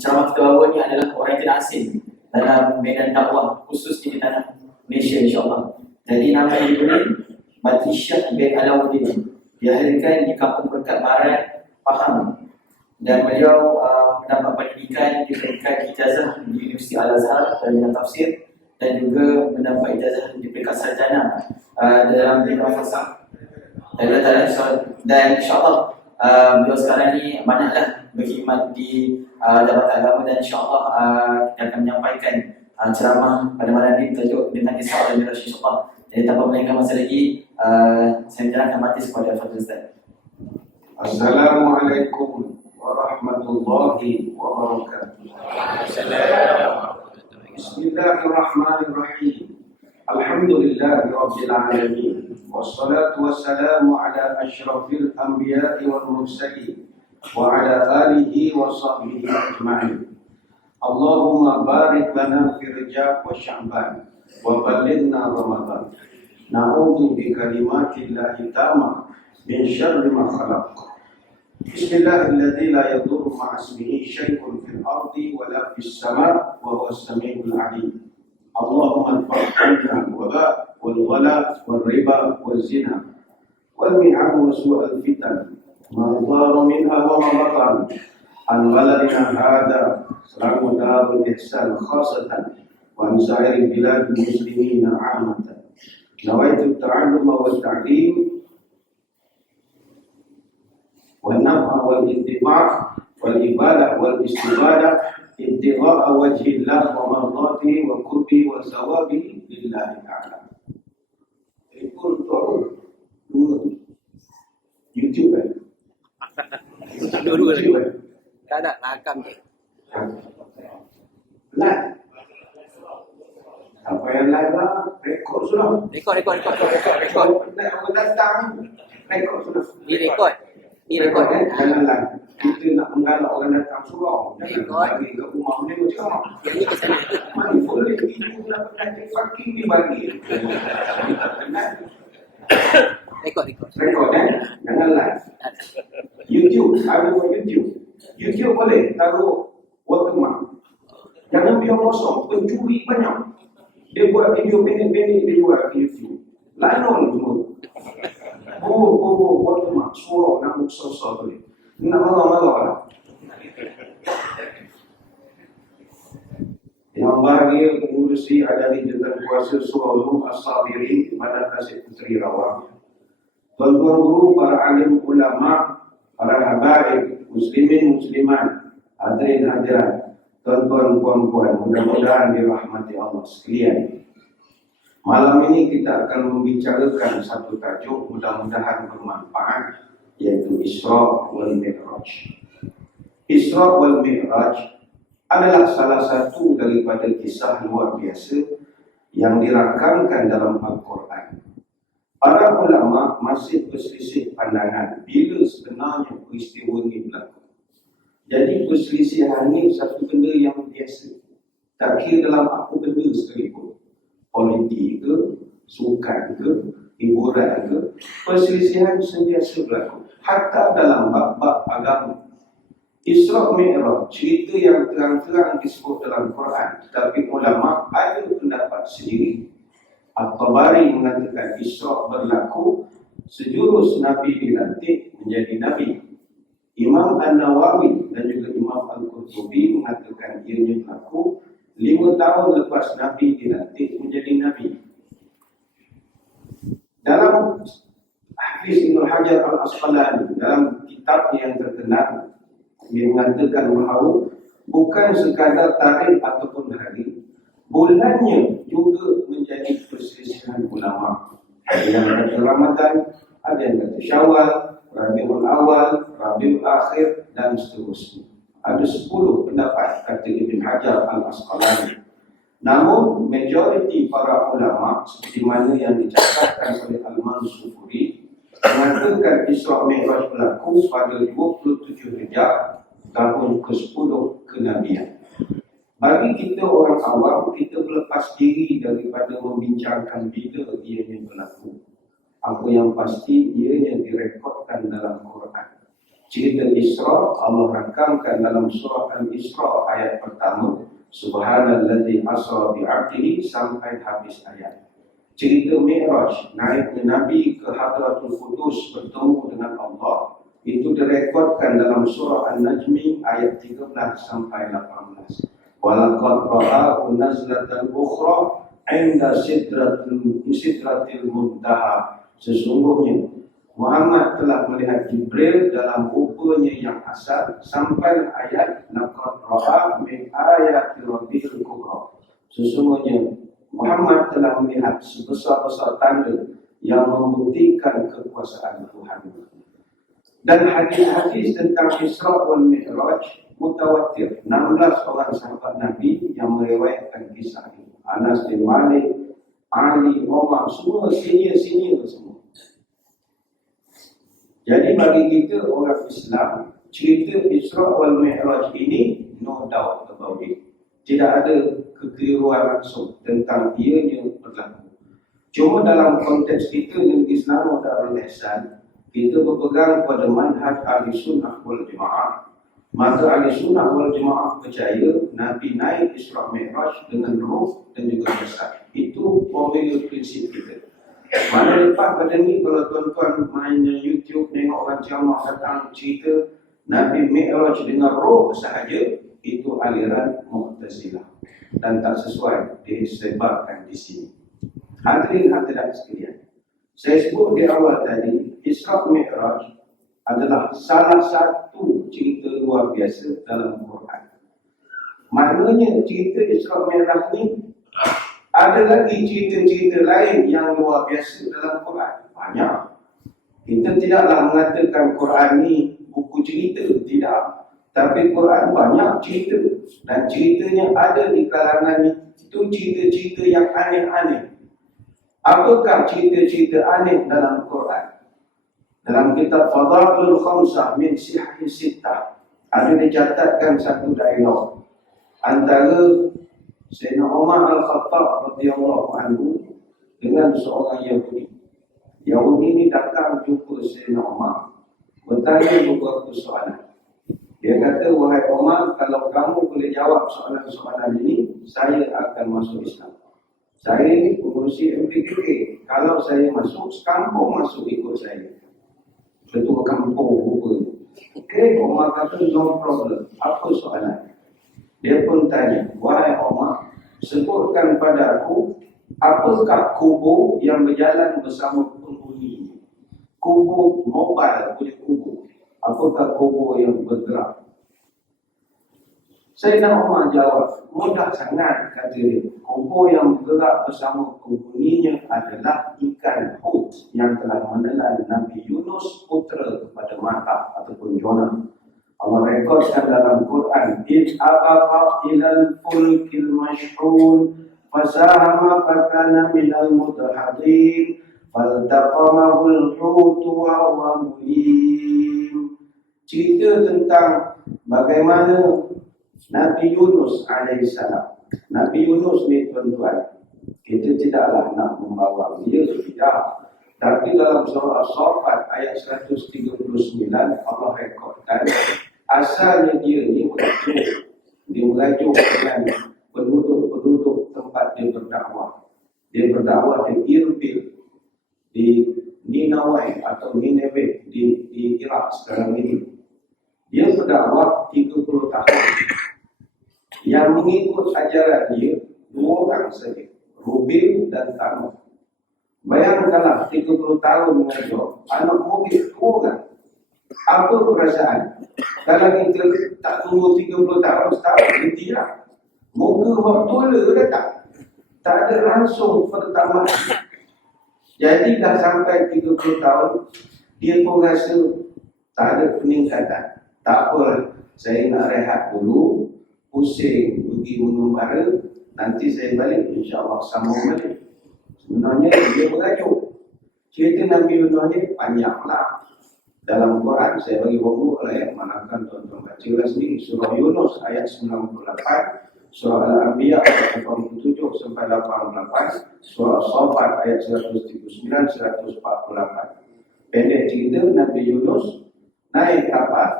Ceramah kita bawa ni adalah orang yang tidak asing dalam medan dakwah khusus di tanah Malaysia, insyaAllah. Jadi nama dia diberi Badli Shah Alauddin. Dilahirkan di Kampung Berkat Barat, Pahang, dan beliau mendapat pendidikan di peringkat ijazah di Universiti Al-Azhar dalam bidang tafsir, dan juga mendapat ijazah di peringkat sarjana dalam bidang falsafah. Dan insyaAllah beliau sekarang ni banyaklah berkhidmat di Jabatan Agama, dan insyaAllah kita akan menyampaikan ceramah pada malam ini tajuk dengan Isra Mikraj, insyaAllah. Jadi tanpa melengahkan masa lagi, saya menyerahkan mati kepada Fadil Ustaz. Assalamualaikum warahmatullahi wabarakatuh. Bismillahirrahmanirrahim. Alhamdulillahi rabbil alamin. Wassalatu wassalamu ala asyrafil anbiya'i wal mursalin wa ala alihi wa sahbihi ajma'in. Allahumma barik lana fi Rajab wa Sya'ban wa ballighna Ramadan. Na'udzu bi kalimatillahi tamma min syarri ma khalaq. Bismillahilladzi la yadurru ma'a ismihi syai'un fil ardi wa la fis sama' wa huwas samiul 'alim. Allahumma adfa'na al-waba wal ghala wal riba wal zina wal mi'an wa su'al fitan ma dhara minha wa ma batan an baladina hadha salamu darul ihsan khasatan wa an sa'iri biladil muslimina 'amatan. Nawaitu at-ta'alluma wa at-ta'lim wal naf'a wal intifa' wal ibadah wal istibadah ibtigha'a wajhillah wa mardatihi wa qurbi wa thawabihi lillahi ta'ala. Ikut dua YouTube Dua-dua lagi. Tak ada, rakam je. Live. Apa yang live lah, rekod sudah. Rekod. Live orang datang, rekod sudah. Ni rekod. Jangan live. Kita nak menggalak orang datang surau. Jangan Rekod. bagi ke rumah ni macam mana. Yang ni ke sana. Mana boleh kita nak pengajar fakir ni bagi. Rekod. Rekod jangan live. YouTube, ada buat YouTube. YouTube boleh taruh watermark. Jangan biar kosong, pencuri banyak. Dia buat video pendek-pendek, dia jual ke YouTube. Lanon semua. Watermark, surau, nama besar-besar boleh. Nak marah-marah lah. Yang bahagia mengurusi ada di Jabatan Kuasa Surau As-Sobirin, Bandar Tasik, Puteri Rawang. Tuan-tuan guru, para alim ulama, para habaib, muslimin, muslimat, hadirin hadirat, tuan-tuan puan-puan, mudah-mudahan dirahmati Allah sekalian. Malam ini kita akan membicarakan satu tajuk mudah-mudahan bermanfaat, yaitu Isra wal Mikraj. Isra wal Mikraj adalah salah satu daripada kisah luar biasa yang dirakamkan dalam Al-Quran. Para ulama masih berselisih pandangan bila sebenarnya peristiwa ini berlaku. Jadi perselisihan ini satu benda yang biasa. Tak kira dalam apa benda sekalipun. Politik ke, sukan ke, hiburan ke, perselisihan sentiasa berlaku. Hatta dalam bab-bab agama. Isra Mikraj, cerita yang terang-terang disebut dalam Quran, tetapi ulama ada pendapat sendiri. At-Tabari mengatakan Isra berlaku sejurus Nabi dilantik menjadi Nabi. Imam An-Nawawi dan juga Imam Al-Qurtubi mengatakan ianya berlaku 5 tahun lepas Nabi dilantik menjadi Nabi. Dalam Hafiz Ibn Hajar Al-Asqalani, dalam kitab yang terkenal, dia mengatakan bahawa bukan sekadar tarikh ataupun hari, bulannya juga menjadi perselisihan ulama. Ada yang kata Ramadan, ada yang kata Syawal, Rabiul Awal, Rabiul Akhir, dan seterusnya. Ada 10 pendapat, kata Ibn Hajar Al-Asqalani. Namun, majoriti para ulama, seperti mana yang dicatatkan oleh Al-Mansuri, mengatakan Isra Mikraj berlaku pada 27 Rejab tahun ke-10 kenabian. Bagi kita orang awam, kita berlepas diri daripada membincangkan bila ianya berlaku. Apa yang pasti, ianya direkodkan dalam Quran. Cerita Isra Allah rakamkan dalam surah Al-Isra ayat pertama, Subhanalladzi asra bi'abdihi sampai habis ayat. Cerita Mikraj, naiknya Nabi ke Hadratul Qudus bertemu dengan Allah, itu direkodkan dalam surah An-Najmi ayat 13 sampai 18. Walaqad ra'ahu nazlatan ukhra 'inda sidratil muntaha. Sesungguhnya Muhammad telah melihat Jibril dalam rupanya yang asal sampai ayat laqad ra'a min ayati rabbil kubra. Sesungguhnya Muhammad telah melihat sebesar-besar tanda yang membuktikan kekuasaan Tuhan. Dan hadis-hadis tentang Isra wal Mikraj mutawatir. 16 orang sahabat Nabi yang meriwayatkan kisah ini. Anas bin Malik, Ali, Umar, semua senior semua. Jadi bagi kita orang Islam, cerita Isra wal Mikraj ini no doubt about it. Tidak ada kekeliruan langsung tentang ianya berlaku. Cuma dalam konteks kita negeri Selangor Darul Ihsan, kita berpegang pada manhaj ahli sunnah wal jamaah. Maka ahli sunnah wal jamaah percaya Nabi naik Isra Mikraj dengan ruh dan juga jasad. Itu formula prinsip kita. Mana lepas pada ni kalau tuan-tuan main YouTube tengok orang ceramah datang cerita Nabi Mikraj dengan roh sahaja, itu aliran Mu'tazilah dan tak sesuai disebabkan di sini. Hadirin sekalian, saya sebut di awal tadi, Isra Mikraj adalah salah satu cerita luar biasa dalam Quran. Maknanya cerita Isra Mikraj ni ada lagi cerita-cerita lain yang luar biasa dalam Quran. Banyak. Kita tidaklah mengatakan Quran ni buku cerita, tidak. Tapi Quran banyak cerita. Dan ceritanya ada di kalangan itu cerita-cerita yang aneh-aneh. Apakah cerita-cerita aneh dalam Quran? Dalam kitab Fadhailul Khamsah min Sihhi Sittah ada dicatatkan satu dialog antara Sayyidina Umar Al-Khattab radhiyallahu anhu dengan seorang Yahudi. Yahudi ini datang jumpa Sayyidina Umar, bertanya beberapa soalan. Dia kata, wahai Umar, kalau kamu boleh jawab soalan-soalan ini, saya akan masuk Islam. Saya ini pengurusi MPKK. Kalau saya masuk, kampung masuk ikut saya. Ketua kampung rupanya. Okay, Umar kata, no problem. Apa soalan? Dia pun tanya, wahai Umar, sebutkan pada aku, apakah kubur yang berjalan bersama penghuni? Kubur mobile punya kubur. Apakah kubur yang bergerak? Sayyidina Umar jawab, mudah sangat, kata dia. Kubur yang bergerak bersama penghuninya adalah ikan hut yang telah menelan Nabi Yunus putera kepada mata ataupun Jonah. Allah rekodkan dalam Quran, "Id abaqa ilal fulkil mashhun fasahama fakana minal mudhadin faltaqamahul hutu wa huwa mulim." Cerita tentang bagaimana Nabi Yunus alaihissalam. Nabi Yunus ni tuan-tuan, kita tidaklah nak membawa dia tidak. Tapi dalam surah As-Sobirin ayat 139 Allah rekodkan asalnya dia ni merajuk dengan penduduk-penduduk tempat dia berdakwah. Dia berdakwah di Irbil, di Ninawai atau Nineveh di Iraq sekarang ini. Dia berdakwah 30 tahun. Yang mengikut ajaran dia 2 orang saja, Rubil dan Tamud. Bayangkanlah 30 tahun mengajar, anak mobil 2 orang. Apa perasaan? Kalau kita tak tunggu 30 tahun, setahun, tidak. Muka waktu le datang. Tak ada langsung pertama. Jadi dah sampai 30 tahun, dia pun rasa tak ada peningkatan. Tak apa, saya nak rehat dulu, pusing, pergi mengembara, nanti saya balik, insyaAllah sambung balik. Sebenarnya dia merajuk. Cerita Nabi Yunus ni panjanglah. Dalam Quran, saya bagi homework lah ya, manakan tuan-tuan bacalah sendiri. Surah Yunus ayat 98, Surah Al-Anbiya ayat 87 sampai 88, Surah As-Sobirin ayat 139, 148. Pendek cerita, Nabi Yunus naik kapal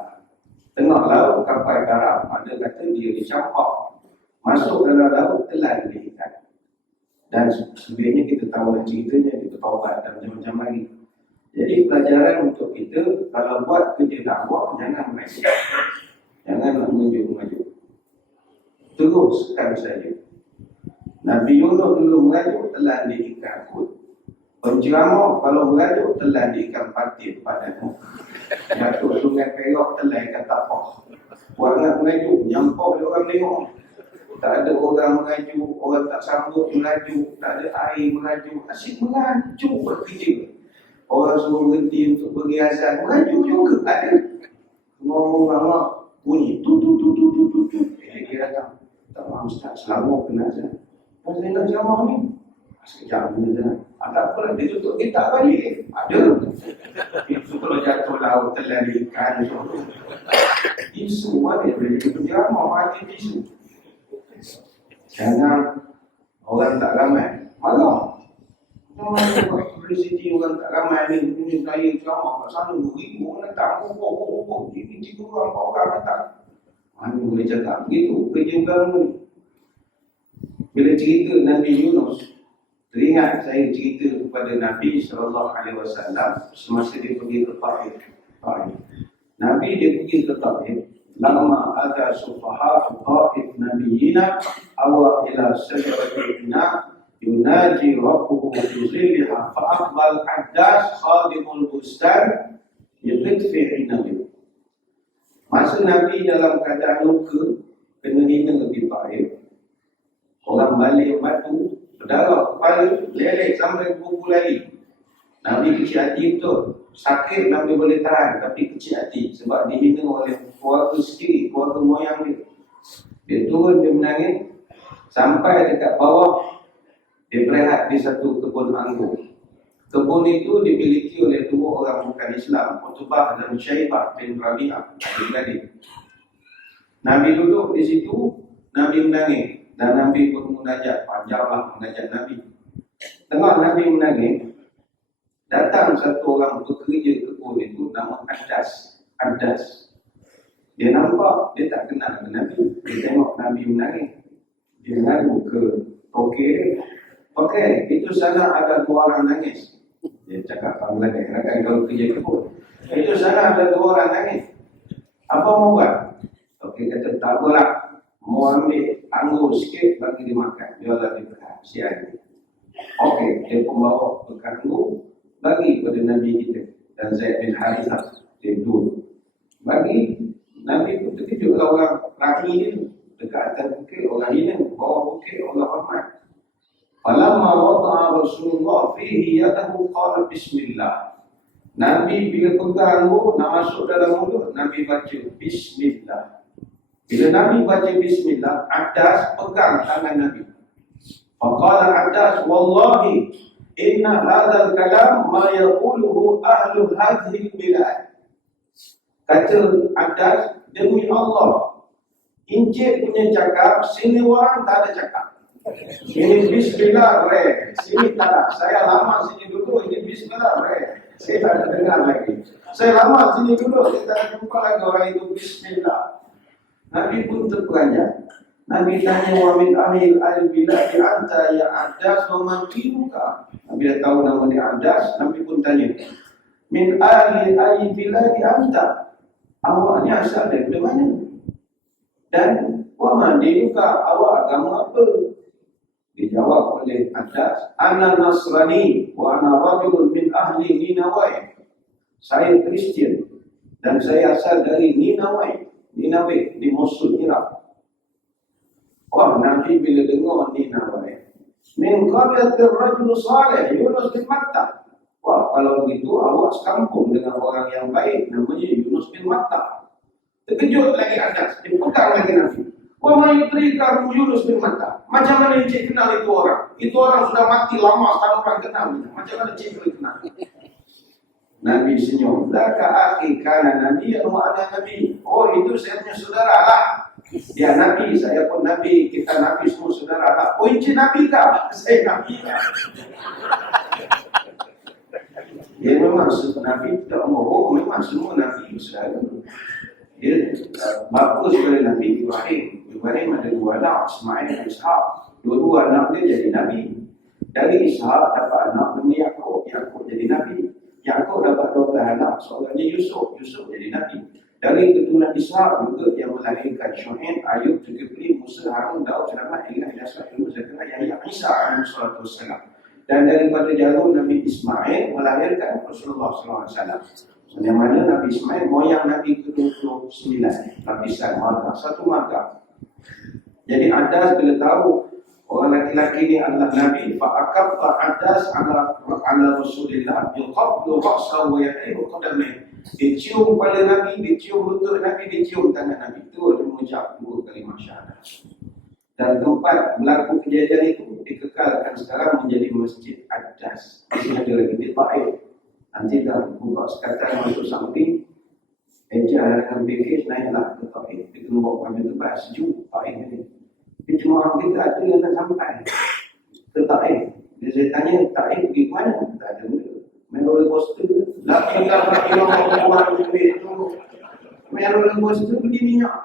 tengah laut, kapal karam. Ada kata dia dicampak masuk dalam laut, telan dia ikan. Dan sebenarnya kita tahu ceritanya, kita taubat dan macam-macam lagi. Jadi pelajaran untuk kita, kalau buat kerja dakwah, jangan meleset, jangan mengajuk-ngajuk, teruskan saja. Nabi Yunus dulu mengajuk, telan dia ikan kut. Penceramah kalau mengajuk, telan dia ikan patin padanya. Jatuh sungai Perak, telan ikan tapak. Buat nak mengajuk, nyampau dia orang tengok. Tak ada orang mengajuk, orang tak sambut mengajuk, tak ada air mengajuk, asyik mengajuk bekerja. Orang suruh berhenti untuk pergi azan, mengajuk juga ada. Ngomong lama, bunyi tu. Dia datang, tak mahu Ustaz, selama kena azan. Pasal nak ceramah ni, sekejap kena azan. Tak apalah, dia tutup kitab balik. Ada. Itu kalau jatuh laut, telan ikan. Isu mana boleh ceramah, mati isu. Jangan orang tak ramai marah. Publicity orang tak ramai ni, punya saya ceramah kat sana 2,000 orang datang, pokok. Ini 3 orang, 4 orang datang. Mana boleh cakap begitu kerja agama ni. Bila cerita Nabi Yunus, teringat saya cerita kepada Nabi SAW semasa dia pergi ke Tarikh. Nabi dia pergi ke Tarikh. Lama ada sufaha ta'if nabiyina awa ila sajaratina yunaji rabbuhu yuzilliha fa'aqbal haddas khadimul bustan yudhidfi inabi. Masa Nabi dalam keadaan luka, kena hina di Taif, orang balik batu, berdarah kepala, lelek sampai buku lari. Nabi kecil hati betul. Sakit Nabi boleh tahan, tapi kecil hati sebab dihina oleh keluarga sendiri, keluarga moyang dia. Dia turun, dia menangis, sampai dekat bawah, dia berehat di satu kebun anggur. Kebun itu dimiliki oleh 2 orang bukan Islam, Utbah dan Syaibah bin Rabi'ah. Nabi duduk di situ, Nabi menangis, dan Nabi pun munajat, panjanglah munajat Nabi. Tengah Nabi menangis, datang satu orang bekerja kebun itu, nama Addas. Dia nampak, dia tak kenal dengan Nabi. Dia tengok Nabi menangis, dia ngadu ke Puteri. Itu sana ada 2 orang nangis. Dia cakap Bangladesh, kan kalau kerja kebun. Itu sana ada 2 orang nangis. Apa mau buat? Kata tak apalah, mau ambil anggur sikit bagi dia makan. Dia lagi siap. Dia pembawa bekal anggur, bagi kepada Nabi kita dan Zaid bin Harithah dia duduk bagi. Nabi pun terkejut orang laki dia dekat atas bukit orang hina, bawah bukit orang hormat. Falamma wada'a Rasulullah fihi yadahu qala bismillah. Nabi bila pegang anggur nak masuk dalam mulut, Nabi baca bismillah. Bila Nabi baca bismillah, Addas pegang tangan Nabi. Faqala Addas, wallahi inna hadzal kalam ma yaquluhu ahlu hadhihi bilad. Kata Addas, demi Allah, Encik punya cakap, sini orang tak ada cakap. Ini bismillah rare, sini tak ada. Saya lama sini dulu, ini bismillah rare. Saya tak ada dengar lagi. Saya lama sini dulu, saya tak jumpa lagi orang itu bismillah. Nabi pun terperanjat. Nabi tanya, wa min ahil al-bilad anta ya Addas wa man qiluka. Nabi dah tahu nama dia Addas. Nabi pun tanya, min ahil al-bilad anta, awak ni asal dari mana? Dan wa man dinuka, awak agama apa? Dijawab oleh Addas, ana Nasrani wa ana rajulun min ahli Ninawai. Saya Kristian dan saya asal dari Ninawai di Mosul, Irak. Nabi bila dengar Ninawai, min qaryatir rajul salih Yunus bin Matta. Kalau begitu awak sekampung dengan orang yang baik namanya Yunus bin Matta. Terkejut lagi Addas, dia pegang lagi Nabi. Wa may yudrika Yunus bin Matta. Macam mana Encik kenal itu orang? Itu orang sudah mati lama, tak orang kenal. Macam mana Encik boleh kenal? Nabi senyum. Laka akhi kana Nabi wa ana Nabi. Itu saya punya saudara lah. Dia Nabi, saya pun Nabi. Kita Nabi semua saudara lah. Encik Nabi kah? Saya Nabi kah? Dia memang Nabi tak mau, memang semua Nabi saudara. Dia bapa saudara Nabi Ibrahim. Ibrahim ada dua anak, Ismail dan Ishak. Dua-dua anak dia jadi Nabi. Dari Ishak dapat anak nama Yaakob. Yaakob jadi Nabi. Yaakob dapat 12 anak, seorangnya Yusuf. Yusuf jadi Nabi. Dari keturunan Ishak juga yang melahirkan Syuaib, Ayub, Zulkifli, Musa, Harun, Daud, Sulaiman, Ilyas, Yasir, Zakaria, Yahya, Isa alaihissalam. Dan daripada jalur Nabi Ismail melahirkan Rasulullah SAW. Yang mana Nabi Ismail moyang Nabi ke-29, lapisan marga, satu marga. Jadi Adas bila tahu orang laki-laki ni adalah Nabi, fa'akab Adas ala Rasulillah yuqablu ra'sahu wa yadayhi qadamain. Dia cium kepala Nabi, dia cium lutut Nabi, dia cium tangan Nabi. Itu dia mengucap 2 kalimah syahadat. Dan tempat berlaku kejadian itu dikekalkan sekarang menjadi Masjid Adas. Di sini ada lagi di Tarik. Nanti dah buka sekatan masuk samping, eja dengan package naiklah ke Tarik. Dia kena bawa baju tebal sejuk Tarik ni. Tapi cuma kita ada yang tak sampai ke Tarik. Dia saya tanya Tarik pergi ke mana? Tak ada benda. Main roller coaster. Laki orang duit tu. Main roller coaster beli minyak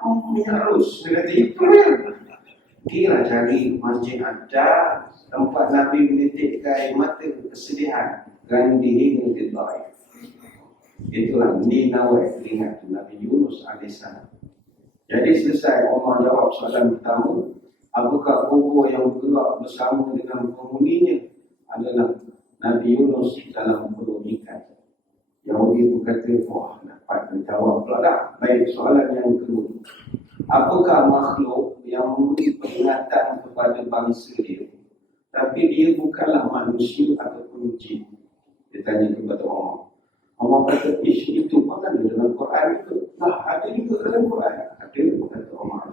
rus. Dia kata itu dia. Kira cari masjid ada tempat Nabi menitikkan air mata kesedihan dan dihingga ke Taif. Itulah Ninawai, ingat Nabi Yunus alaihissalam. Jadi selesai Umar jawab soalan pertama, apakah kubur yang bergerak bersama dengan penghuninya adalah Nabi Yunus dalam perut ikan. Yahudi berkata, wah dapat menjawab pula dah. Baik, soalan yang kedua, apakah makhluk yang memberi peringatan kepada bangsa dia, tapi dia bukanlah manusia ataupun jin? Dia tanya kepada Umar. Umar kata, itu pun ada dalam Quran itu. Nah, ada juga dalam Quran. Ada, kata Umar.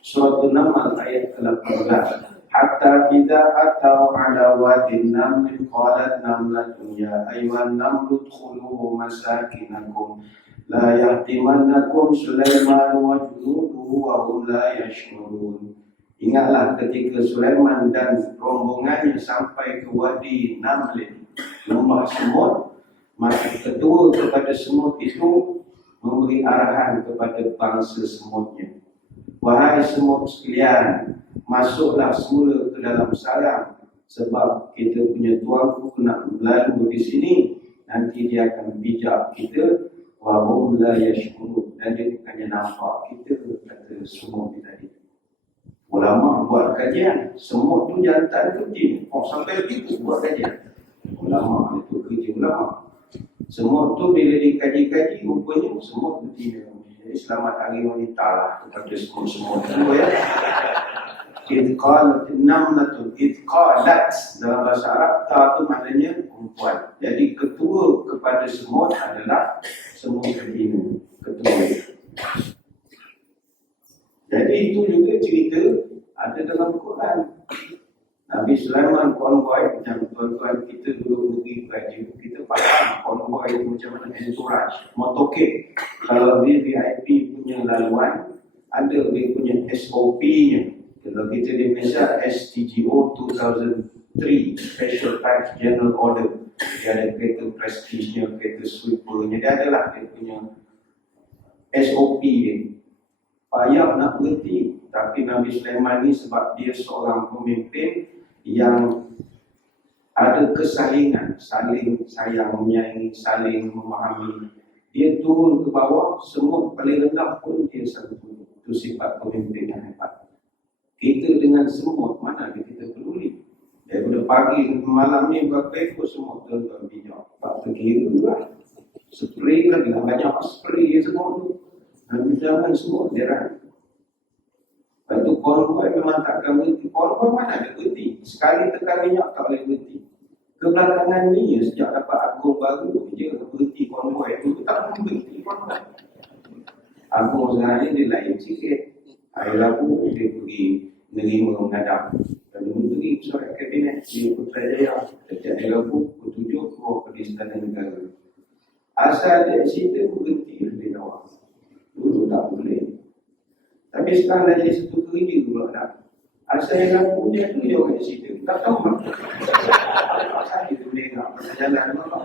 Surah An-Naml ayat 18. Hatta idza atau ala wadin naml qalat namlatun ya ayyuhan namlu udkhulu masakinakum la yahtimannakum Sulaiman wa junuduhu wa hum la yash'urun. Ingatlah ketika Sulaiman dan rombongannya sampai ke wadi Naml, lembah semut, maka ketua kepada semut itu memberi arahan kepada bangsa semutnya. Wahai semut sekalian, masuklah semula ke dalam sarang, sebab kita punya tuanku nak berlalu di sini, nanti dia akan bijak kita. Wa hum la yashkurun, dan dia bukannya nampak kita, kata semut tadi. Ulama buat kajian, semut tu jantan ke jin? Sampai begitu buat kajian. Ulama itu kerja ulama. Semut tu bila dikaji-kaji, rupanya semut betina. Jadi selamat hari wanita lah kepada semut-semut tu ya. Idqalat namlatun, idqalat dalam bahasa Arab, ta tu maknanya perempuan. Jadi ketua kepada semut adalah semut betina, ketua. Jadi itu juga cerita ada dalam Quran. Nabi Sulaiman konvoy, macam tuan-tuan kita dulu negeri graduate, kita faham konvoy itu macam mana, entourage, motorcade. Kalau dia VIP punya laluan, ada dia punya SOP-nya. Kalau kita di Malaysia, STGO 2003, Special Types General Order. Dia ada kereta prestige-nya, kereta sweeper-nya, dia adalah dia punya SOP dia. Payah nak berhenti, tapi Nabi Sulaiman ni sebab dia seorang pemimpin yang ada kesalingan, saling sayang, menyayangi, saling memahami. Dia turun ke bawah, semua paling rendah pun dia satu. Itu sifat pemimpin yang hebat. Kita dengan semut, mana kita peduli? Daripada pagi ke malam ni, berapa ekor semut tuan-tuan bijak? Tak terkira lah. Spray lagi lah, banyak spray semut tu. Habis zaman semut dia rasa. Lepas tu konvoy memang takkan berhenti. Konvoy mana ada berhenti? Sekali tekan minyak tak boleh berhenti. Kebelakangan ni sejak dapat Agung baru je berhenti konvoy. Itu tak berhenti konvoy. Agung sebenarnya dia lain sikit. Hari Rabu dia pergi menerima menghadap Perdana Menteri Surat Kabinet di Putrajaya. Setiap hari Rabu pukul 7 keluar pergi Istana Negara. Asal dia situ berhenti lebih awal. Dulu tak boleh. Tapi sekarang dah jadi satu kerja pula dah. Asal yang aku punya tu dia orang situ. Tak tahu apa. Saya tu dengar pasal jalan apa.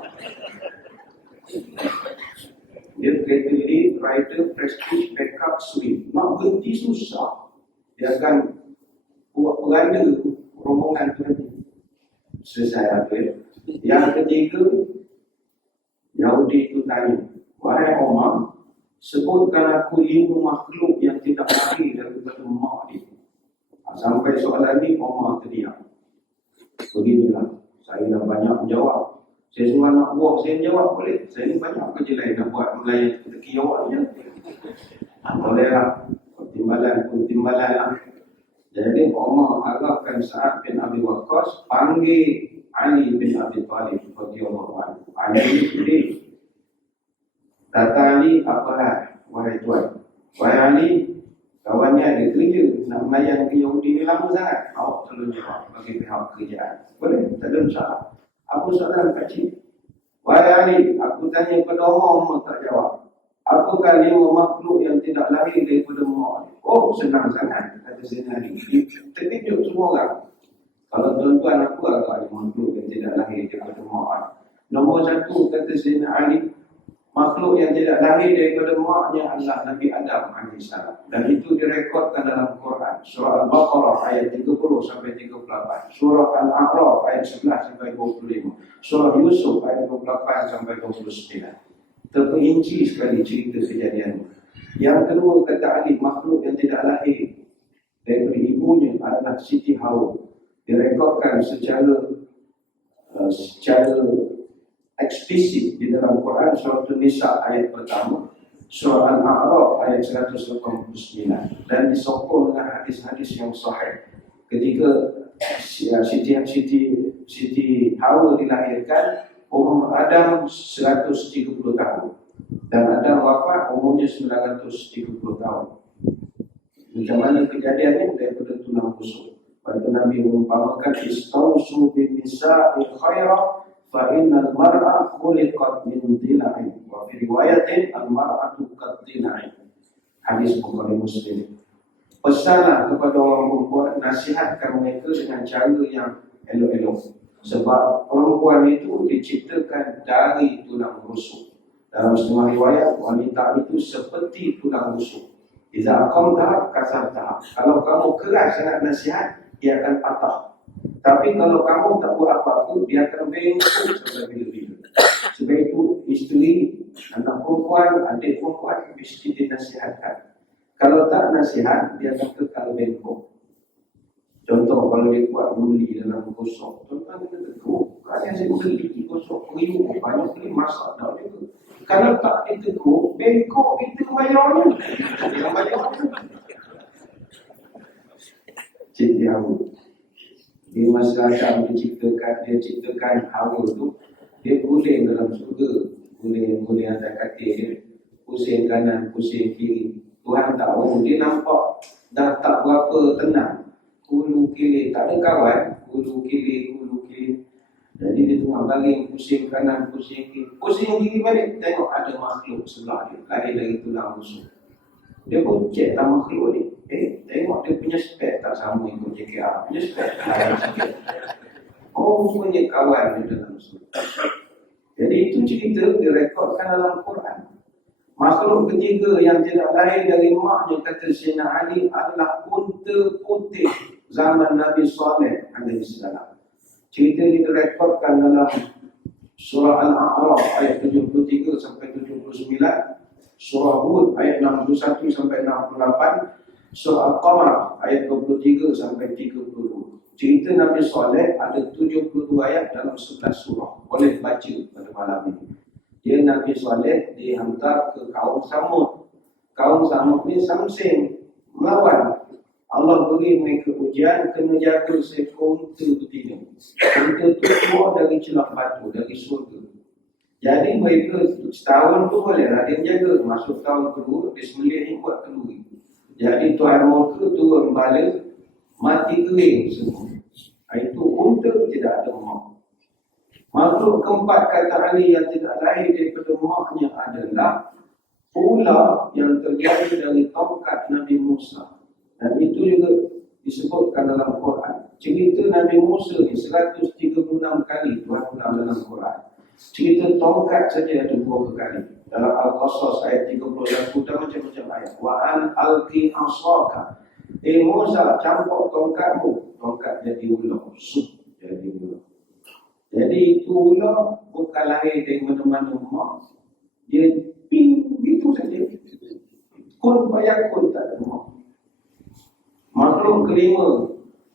Dia kereta lead, rider, prestige, backup, suite. Nak berhenti susah. Dia akan buat peranda rombongan tu nanti. Selesai apa ya. Yang ketiga, Yahudi itu tanya, wahai Omar, sebutkan aku 5 makhluk yang tidak lahir daripada mak dia. Sampai soalan ni Omar terdiam. Beginilah, saya dah banyak menjawab. Saya suruh anak buah saya jawab boleh. Saya ni banyak kerja lain nak buat melayan teki awak je. Boleh lah. Timbalan lah. Jadi Omar agakkan Sa'ad bin Abi Waqqas panggil Ali bin Abi Thalib radhiyallahu anhu. Ali ini kata Ali, apa hal? Wahai tuan. Wahai Ali, kawannya ada kerja nak melayan ke Yahudi ni lama sangat. Awak tolong jawab bagi pihak kerjaan. Boleh? Tak ada masalah. Apa soalan kecil? Wahai Ali, aku tanya pada Omar tak jawab. Apakah 5 makhluk yang tidak lahir daripada mak? Oh, senang sangat, kata Sayyidina Ali. Terkejut semua orang. Kalau tuan-tuan aku agak 5 makhluk yang tidak lahir daripada mak. Nombor 1, kata Sayyidina Ali, makhluk yang tidak lahir daripada maknya adalah Nabi Adam AS. Dan itu direkodkan dalam Quran. Surah Al-Baqarah ayat 30 sampai 38. Surah Al-A'raf ayat 11 sampai 25. Surah Yusuf ayat 28 sampai 29. Terperinci sekali cerita kejadian. Yang kedua, kata Ali, makhluk yang tidak lahir daripada ibunya adalah Siti Hawa. Direkodkan secara eksplisit di dalam Quran, surah An-Nisa ayat pertama, surah Al-A'raf ayat 189, dan disokong dengan hadis-hadis yang sahih. Ketika Siti Hawa dilahirkan, umur Adam 130 tahun dan Adam wafat umurnya 930 tahun. Macam mana kejadiannya? Daripada tulang rusuk. Pada Nabi mengumpamakan istausu bin nisa'i khairah fa innal mar'a khuliqat min dhila'in wa fi riwayatin al mar'atu qad dhila'in. Hadis Bukhari Muslim. Pesanlah kepada orang perempuan, nasihatkan mereka dengan cara yang elok-elok. Sebab perempuan itu diciptakan dari tulang rusuk. Dalam setengah riwayat, wanita itu seperti tulang rusuk. Iza aqamta kasarta. Kalau kamu keras sangat nasihat, dia akan patah. Tapi kalau kamu tak buat apa-apa, dia akan bengkok sampai bila-bila. Sebab itu isteri, anak perempuan, adik perempuan mesti dinasihatkan. Kalau tak nasihat, dia akan kekal bengkok. Contoh, kalau dia buat beli dalam gosok, tuan-tuan kena tegur. Kan yang saya beli gosok periuk, banyak kali masak dah dia. Kalau tak ditegur, bengkok kita bayarnya. Dia bayarnya. Cik Hawa. Di masa Adam dia ciptakan Hawa tu, dia guling dalam surga. Guling atas katil dia. Pusing kanan, pusing kiri. Tuhan tahu, dia nampak dah tak berapa tenang. Hulu kiri, tak ada kawan. Hulu kiri. Jadi dia tengah baring, pusing kanan, pusing kiri. Pusing kiri balik, tengok ada makhluk sebelah dia, lahir dari tulang rusuk. Dia pun cek lah makhluk ni. Tengok dia punya spek tak sama ikut JKR. Punya spek lain sikit. Oh, punya kawan dia dalam surga. Jadi itu cerita direkodkan dalam Quran. Makhluk ketiga yang tidak lahir dari maknya, kata Sayyidina Ali, adalah unta putih zaman Nabi Saleh AS. Cerita ini direkodkan dalam surah Al-A'raf ayat 73 sampai 79, surah Hud ayat 61 sampai 68, surah Al-Qamar ayat 23 sampai 32. Cerita Nabi Saleh ada 72 ayat dalam 11 surah. Boleh baca pada malam ini. Dia Nabi Saleh dihantar ke kaum Samud. Kaum Samud ni samsing, melawan. Allah beri mereka ujian, kena jaga seekor unta betina. Unta tu keluar dari celah batu, dari surga. Jadi mereka setahun tu boleh lah dia jaga. Masuk tahun kedua, dia sembelih ni buat kenduri. Jadi Tuhan murka turun bala, mati kering semua. Itu unta tidak ada mak. Makhluk keempat, kata Ali, yang tidak lahir daripada maknya adalah ular yang terjadi dari tongkat Nabi Musa. Dan itu juga disebutkan dalam Quran. Cerita Nabi Musa ni 136 kali Tuhan ulang dalam Quran. Cerita tongkat saja ada 2 kali. Dalam Al-Qasas ayat 31 dan macam-macam ayat. Wa an alqi asaka. Musa, campur tongkatmu. Tongkat jadi ular. Sup jadi ular. Jadi itu ular bukan lahir dari mana-mana mak. Dia ping begitu saja. Kun payakun tak ada mak. Makhluk kelima,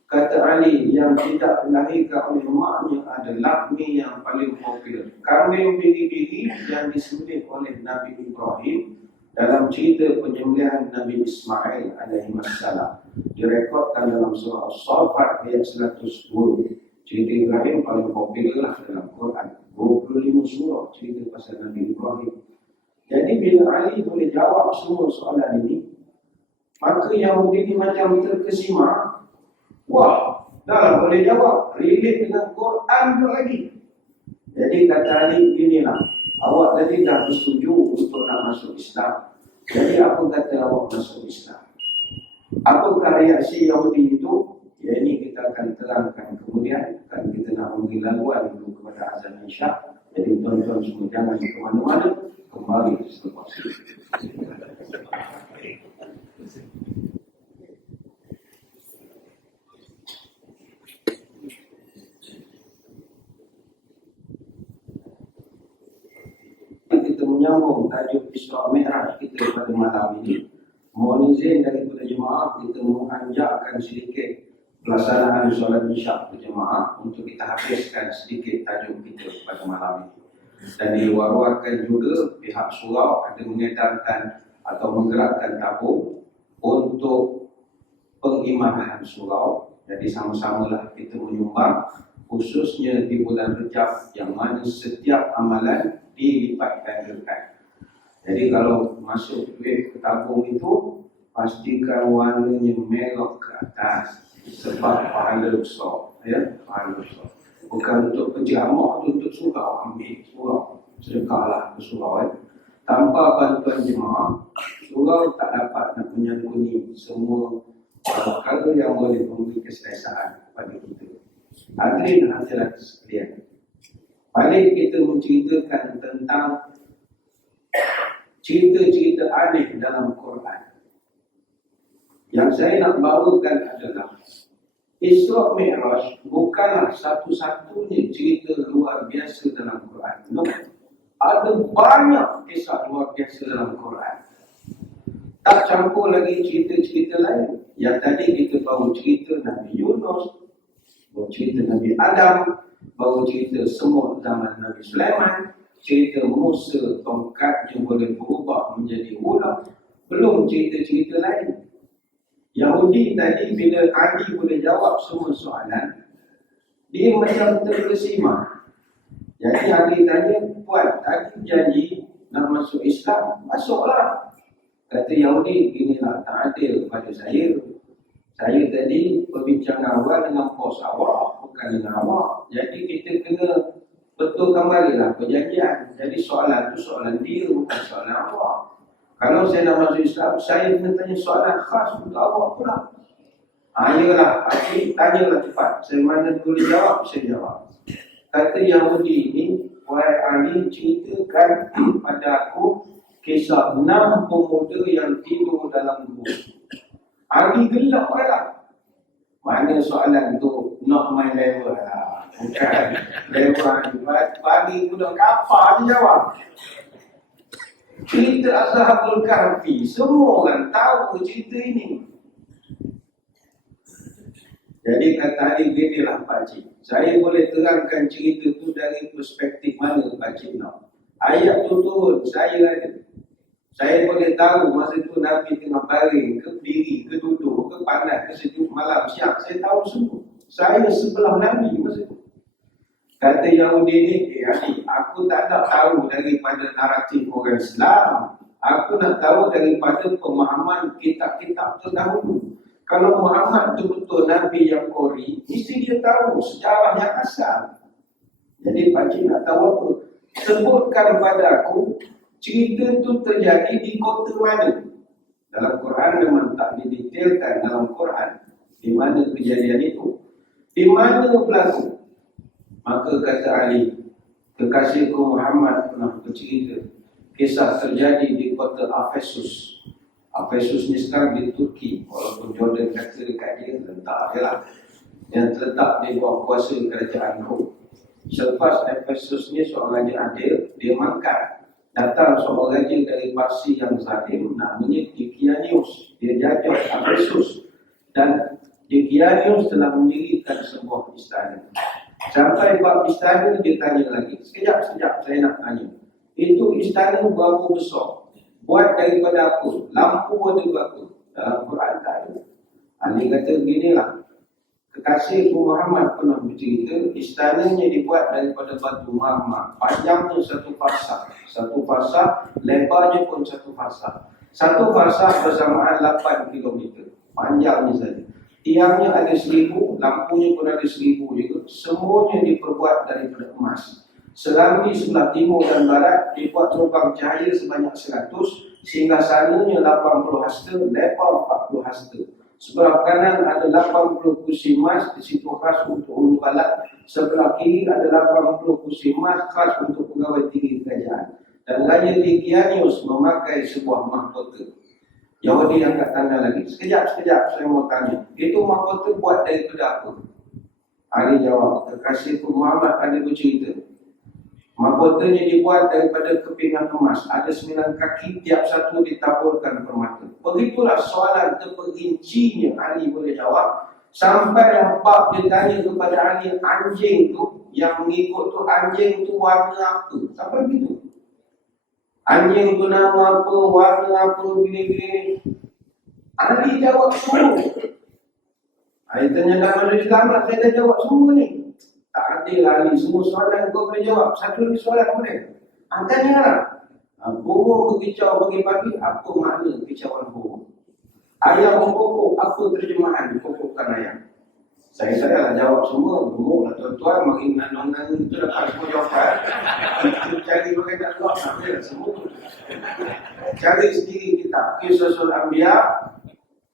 kata Ali, yang tidak dilahirkan oleh maknya adalah ni yang paling popular. Kambing biri-biri yang disembelih oleh Nabi Ibrahim dalam cerita penyembelihan Nabi Ismail alaihi wassalam. Direkodkan dalam surah As-Sobirin ayat 110. Cerita Ibrahim paling popular lah dalam Quran. 25 surah cerita pasal Nabi Ibrahim. Jadi bila Ali boleh jawab semua soalan ini, maka Yahudi ni macam terkesima. Wah, dah boleh jawab. Relate dengan Quran tu lagi. Jadi kata Ali, inilah. Awak tadi dah bersetuju untuk nak masuk Islam. Jadi apa kata awak masuk Islam? Apakah reaksi Yahudi itu? Ya, ini kita akan terangkan kemudian. Kan kita nak memberi laluan dulu kepada azan Isya. Jadi tuan-tuan semua jangan ke mana-mana. Kembali selepas ini. Kita menyambung tajuk Isra Mikraj kita pada malam ini. Mohon izin daripada jemaah, kita menganjakkan sedikit pelaksanaan solat Isya berjemaah untuk kita habiskan sedikit tajuk kita pada malam ini. Dan diluar-luarkan juga pihak surau ada mengedarkan atau menggerakkan tabung untuk pengimanan surau. Jadi sama-samalah kita menyumbang, khususnya di bulan Rejab yang mana setiap amalan dilipat gandakan. Jadi kalau masuk duit ke tabung itu, pastikan warnanya merah ke atas sebab pahala besar, ya, pahala besar. Bukan untuk penceramah, untuk surau, ambil surau, sedekahlah ke surau. Tanpa bantuan jemaah, surau tak dapat nak menyangkuni semua perkara yang boleh memberi keselesaan pada kita. Hadirin hadirat sekalian, balik kita menceritakan tentang cerita-cerita aneh dalam Quran. Yang saya nak bawakan adalah Isra Mikraj bukanlah satu-satunya cerita luar biasa dalam Quran. No. Ada banyak kisah luar biasa dalam Quran. Tak campur lagi cerita-cerita lain. Yang tadi kita baru cerita Nabi Yunus, baru cerita Nabi Adam, baru cerita semut zaman Nabi Sulaiman, cerita Musa tongkatnya boleh berubah menjadi ular. Belum cerita-cerita lain. Yahudi tadi bila Ali boleh jawab semua soalan, dia macam terkesima. Jadi Ali tanya, puan tadi janji nak masuk Islam, masuklah. Kata Yahudi, inilah tak adil pada saya. Saya tadi perbincangan awal dengan bos awak, bukan dengan awak. Jadi kita kena betulkan balilah perjanjian. Jadi soalan tu soalan dia, bukan soalan awak. Kalau saya nak masuk Islam, saya kena tanya soalan khas untuk awak pula. Ayolah, Pakcik, tanyalah cepat. Saya mana boleh jawab, saya jawab. Kata Yahudi ini, wahai Ali, ceritakan pada aku kisah 6 pemuda yang tidur dalam gua. Ali gelap lah. Mana soalan tu, not my level lah. Bukan level bagi budak kapal je jawab. Cerita Ashabul Kahfi, semua orang tahu cerita ini. Jadi kata Ali, ginilah Pakcik, saya boleh terangkan cerita tu dari perspektif mana Pakcik nak. Ayat tu turun, saya ada. Saya boleh tahu masa tu Nabi tengah baring, ke berdiri, ke duduk, ke panas, ke sejuk, malam, siang. Saya tahu semua. Saya sebelah Nabi masa tu. Kata Yahudi ni, Ali, aku tak nak tahu daripada naratif orang Islam. Aku nak tahu daripada pemahaman kitab-kitab terdahulu. Kalau Muhammad tu betul Nabi yang ori, mesti dia tahu sejarah yang asal. Jadi Pakcik nak tahu apa? Sebutkan pada aku, cerita tu terjadi di kota mana? Dalam Quran memang tak didetailkan dalam Quran di mana kejadian itu. Di mana berlaku? Maka kata Ali, Kekasihku Muhammad pernah bercerita kisah terjadi di kota Efesus. Efesus ni sekarang di Turki, walaupun Jordan kata dekat dia, letak dia lah, yang terletak di bawah kuasa kerajaan Rom. Selepas Efesus ni seorang raja adil, dia mangkat. Datang seorang raja dari Parsi yang zalim, namanya Dikianius. Dia jajah Efesus, dan Dikianius telah mendirikan sebuah istana. Sampai bab istana dia tanya lagi, sekejap saya nak tanya, itu istana berapa besar? Buat daripada apa? Lampu ada berapa? Dalam Quran tak ada. Ali kata beginilah, kekasihku Muhammad pernah bercerita, istananya dibuat daripada batu marmar. Panjangnya 1 farsakh. 1 farsakh, lebarnya pun 1 farsakh. 1 farsakh bersamaan 8 km. Panjangnya saja. Tiangnya ada 1000, lampunya pun ada 1000 juga. Semuanya diperbuat daripada emas. Serambi sebelah timur dan barat dibuat lubang cahaya sebanyak 100, sehingga sananya 80 hasta, lebar 40 hasta. Sebelah kanan ada 80 kursi emas, di situ khas untuk ulu balat. Sebelah kiri ada 80 kursi emas, khas untuk pegawai tinggi kerajaan. Dan Raja Dikianius memakai sebuah mahkota. Yahudi angkat tanda lagi. Sekejap saya mau tanya, itu mahkota buat daripada apa? Ali jawab, kekasihku Muhammad ada bercerita, mahkotanya dibuat daripada kepingan emas. Ada 9 kaki, tiap satu ditaburkan permata. Begitulah soalan terperincinya Ali boleh jawab. Sampai yang bab dia tanya kepada Ali, anjing tu yang mengikut tu, anjing tu warna apa? Sampai begitu. Anjing tu nama apa, warna apa, gini-gini. Ali jawab semua. Ali tanyakan Badli Selamat, saya dah jawab semua ni. Tak adil Ali, semua soalan kau boleh jawab. Satu lagi soalan boleh? Tanyalah. Burung berkicau pagi-pagi, apa makna kicauan burung? Ayam berkokok, apa terjemahan kokokkan ayam? Saya lah jawab semua. Gemuk lah tuan-tuan, makin nang-nang itu dapat semua jawapan. Kita cari pakai tak keluar, tak semua. Cari sendiri kitab Qisasul Anbiya,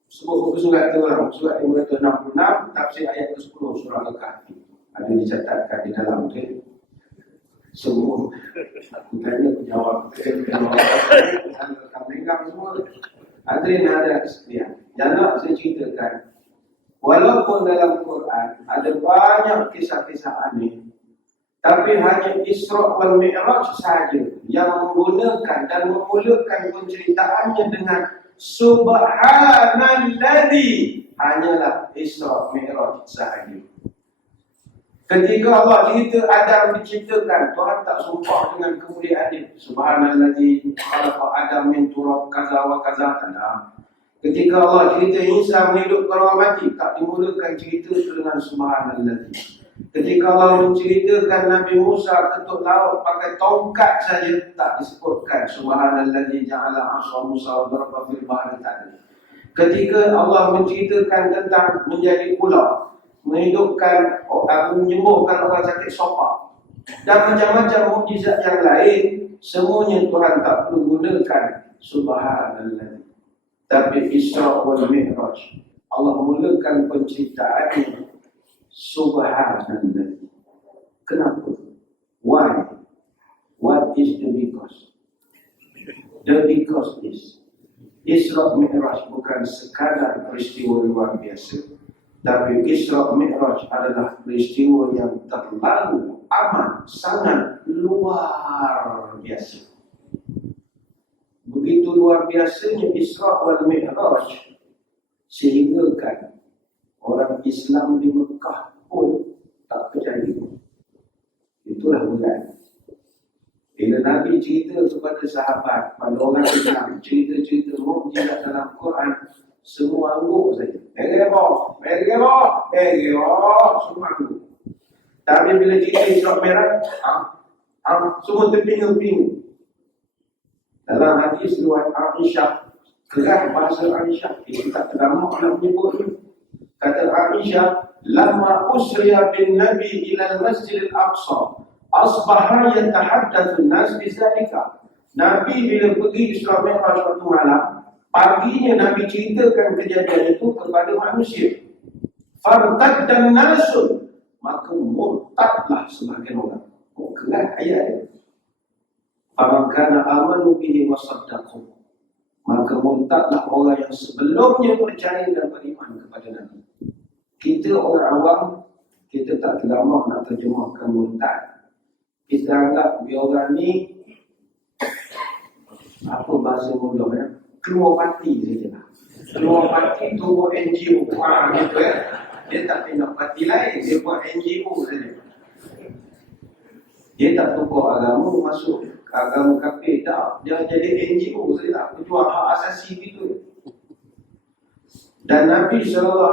sebuah buku surat tu orang, surat 566, tafsir ayat ke-10 surah Al-Kahfi. Ada dicatatkan di dalam tu. Semua aku tanya, aku jawab. Rekam semua. Hadirin hadirat sekalian, jangan saya ceritakan, walaupun dalam Quran ada banyak kisah-kisah aneh, tapi hanya Isra wal Mikraj sahaja yang menggunakan dan memulakan penceritaannya dengan Subhanalladzi, hanyalah Isra Mikraj sahaja. Ketika Allah cerita Adam diciptakan, Tuhan tak sumpah dengan kemuliaan dia. Subhanalladzi khalaqa Adam min turab kaza wa kaza, tak. Ketika Allah cerita Isa menghidupkan orang mati, tak dimulakan cerita dengan Subhanalladzi. Ketika Allah menceritakan Nabi Musa ketuk laut pakai tongkat saja, tak disebutkan Subhanalladzi ja'ala 'asha Musa wa daraba fil bahri, tak. Ketika Allah menceritakan tentang menjadi ular, menghidupkan, menyembuhkan orang sakit sopak, dan macam-macam mukjizat yang lain, semuanya Tuhan tak perlu gunakan Subhanallah. Tapi Isra wal Mikraj, Allah mulakan penciptaannya Subhanallah. Kenapa? Why? What is the because? The because is Isra Mikraj bukan sekadar peristiwa luar biasa, tapi Isra Mikraj adalah peristiwa yang terlalu amat sangat luar biasa. Begitu luar biasanya Isra wal Mikraj, sehingga kan orang Islam di Mekah pun tak percaya. Itulah bulan. Bila Nabi cerita kepada sahabat, pada orang Islam, cerita-cerita mukjizat dalam Quran, semua angguk saja. Mereka, semua angguk. Tapi bila cerita Isra Mikraj, semua terpinga-pinga. Dalam hadis riwayat Aisyah, keras bahasa Aisyah, kita terdamak nak menyebut ni. Kata Aisyah, lama usriya bin Nabi ila al-Masjid al-Aqsa, asbaha yatahaddatsu an-nas bizalika. Nabi bila pergi Isra Mikraj waktu malam, paginya Nabi ceritakan kejadian itu kepada manusia. Fartaddan nasun, maka murtadlah sebagian orang. Kelas ayat dia. Faman kana amanu bihi wa saddaqu. Maka murtadlah orang yang sebelumnya percaya dan beriman kepada Nabi. Kita orang awam, kita tak tergamak nak terjemahkan murtad. Kita anggap dia orang ni apa bahasa mudah ya? Keluar parti saja. Keluar parti tu buat NGO. Gitu ya. Dia tak pindah parti lain, dia buat NGO saja. Dia tak tukar agama masuk agama kafir, tak. Dia jadi NGO saja, berjuang hak asasi gitu. Dan Nabi SAW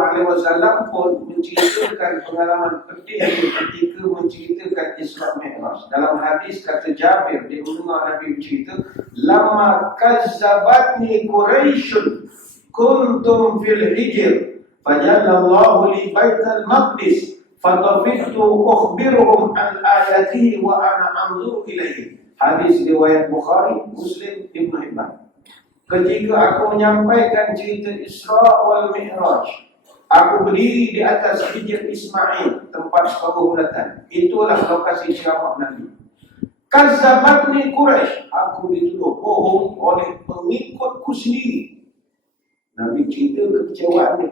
pun menceritakan pengalaman pedih ketika menceritakan Isra Mikraj. Dalam hadis kata Jabir, dia mendengar Nabi bercerita, "Lama kazzabatni Quraisyun kuntum fil hijr, fajallallahu li baital maqdis, fatafidtu ukhbiruhum an ayatihi wa ana anzur ilaihi." Hadis riwayat Bukhari, Muslim, Ibn Hibban. Ketika aku menyampaikan cerita Isra wal Mikraj, aku berdiri di atas hijr Ismail, tempat perbuatan. Itulah lokasi ceramah Nabi. Kazzabatni Quraisy, aku dituduh bohong oleh pengikutku sendiri. Nabi cerita kekecewaan dia.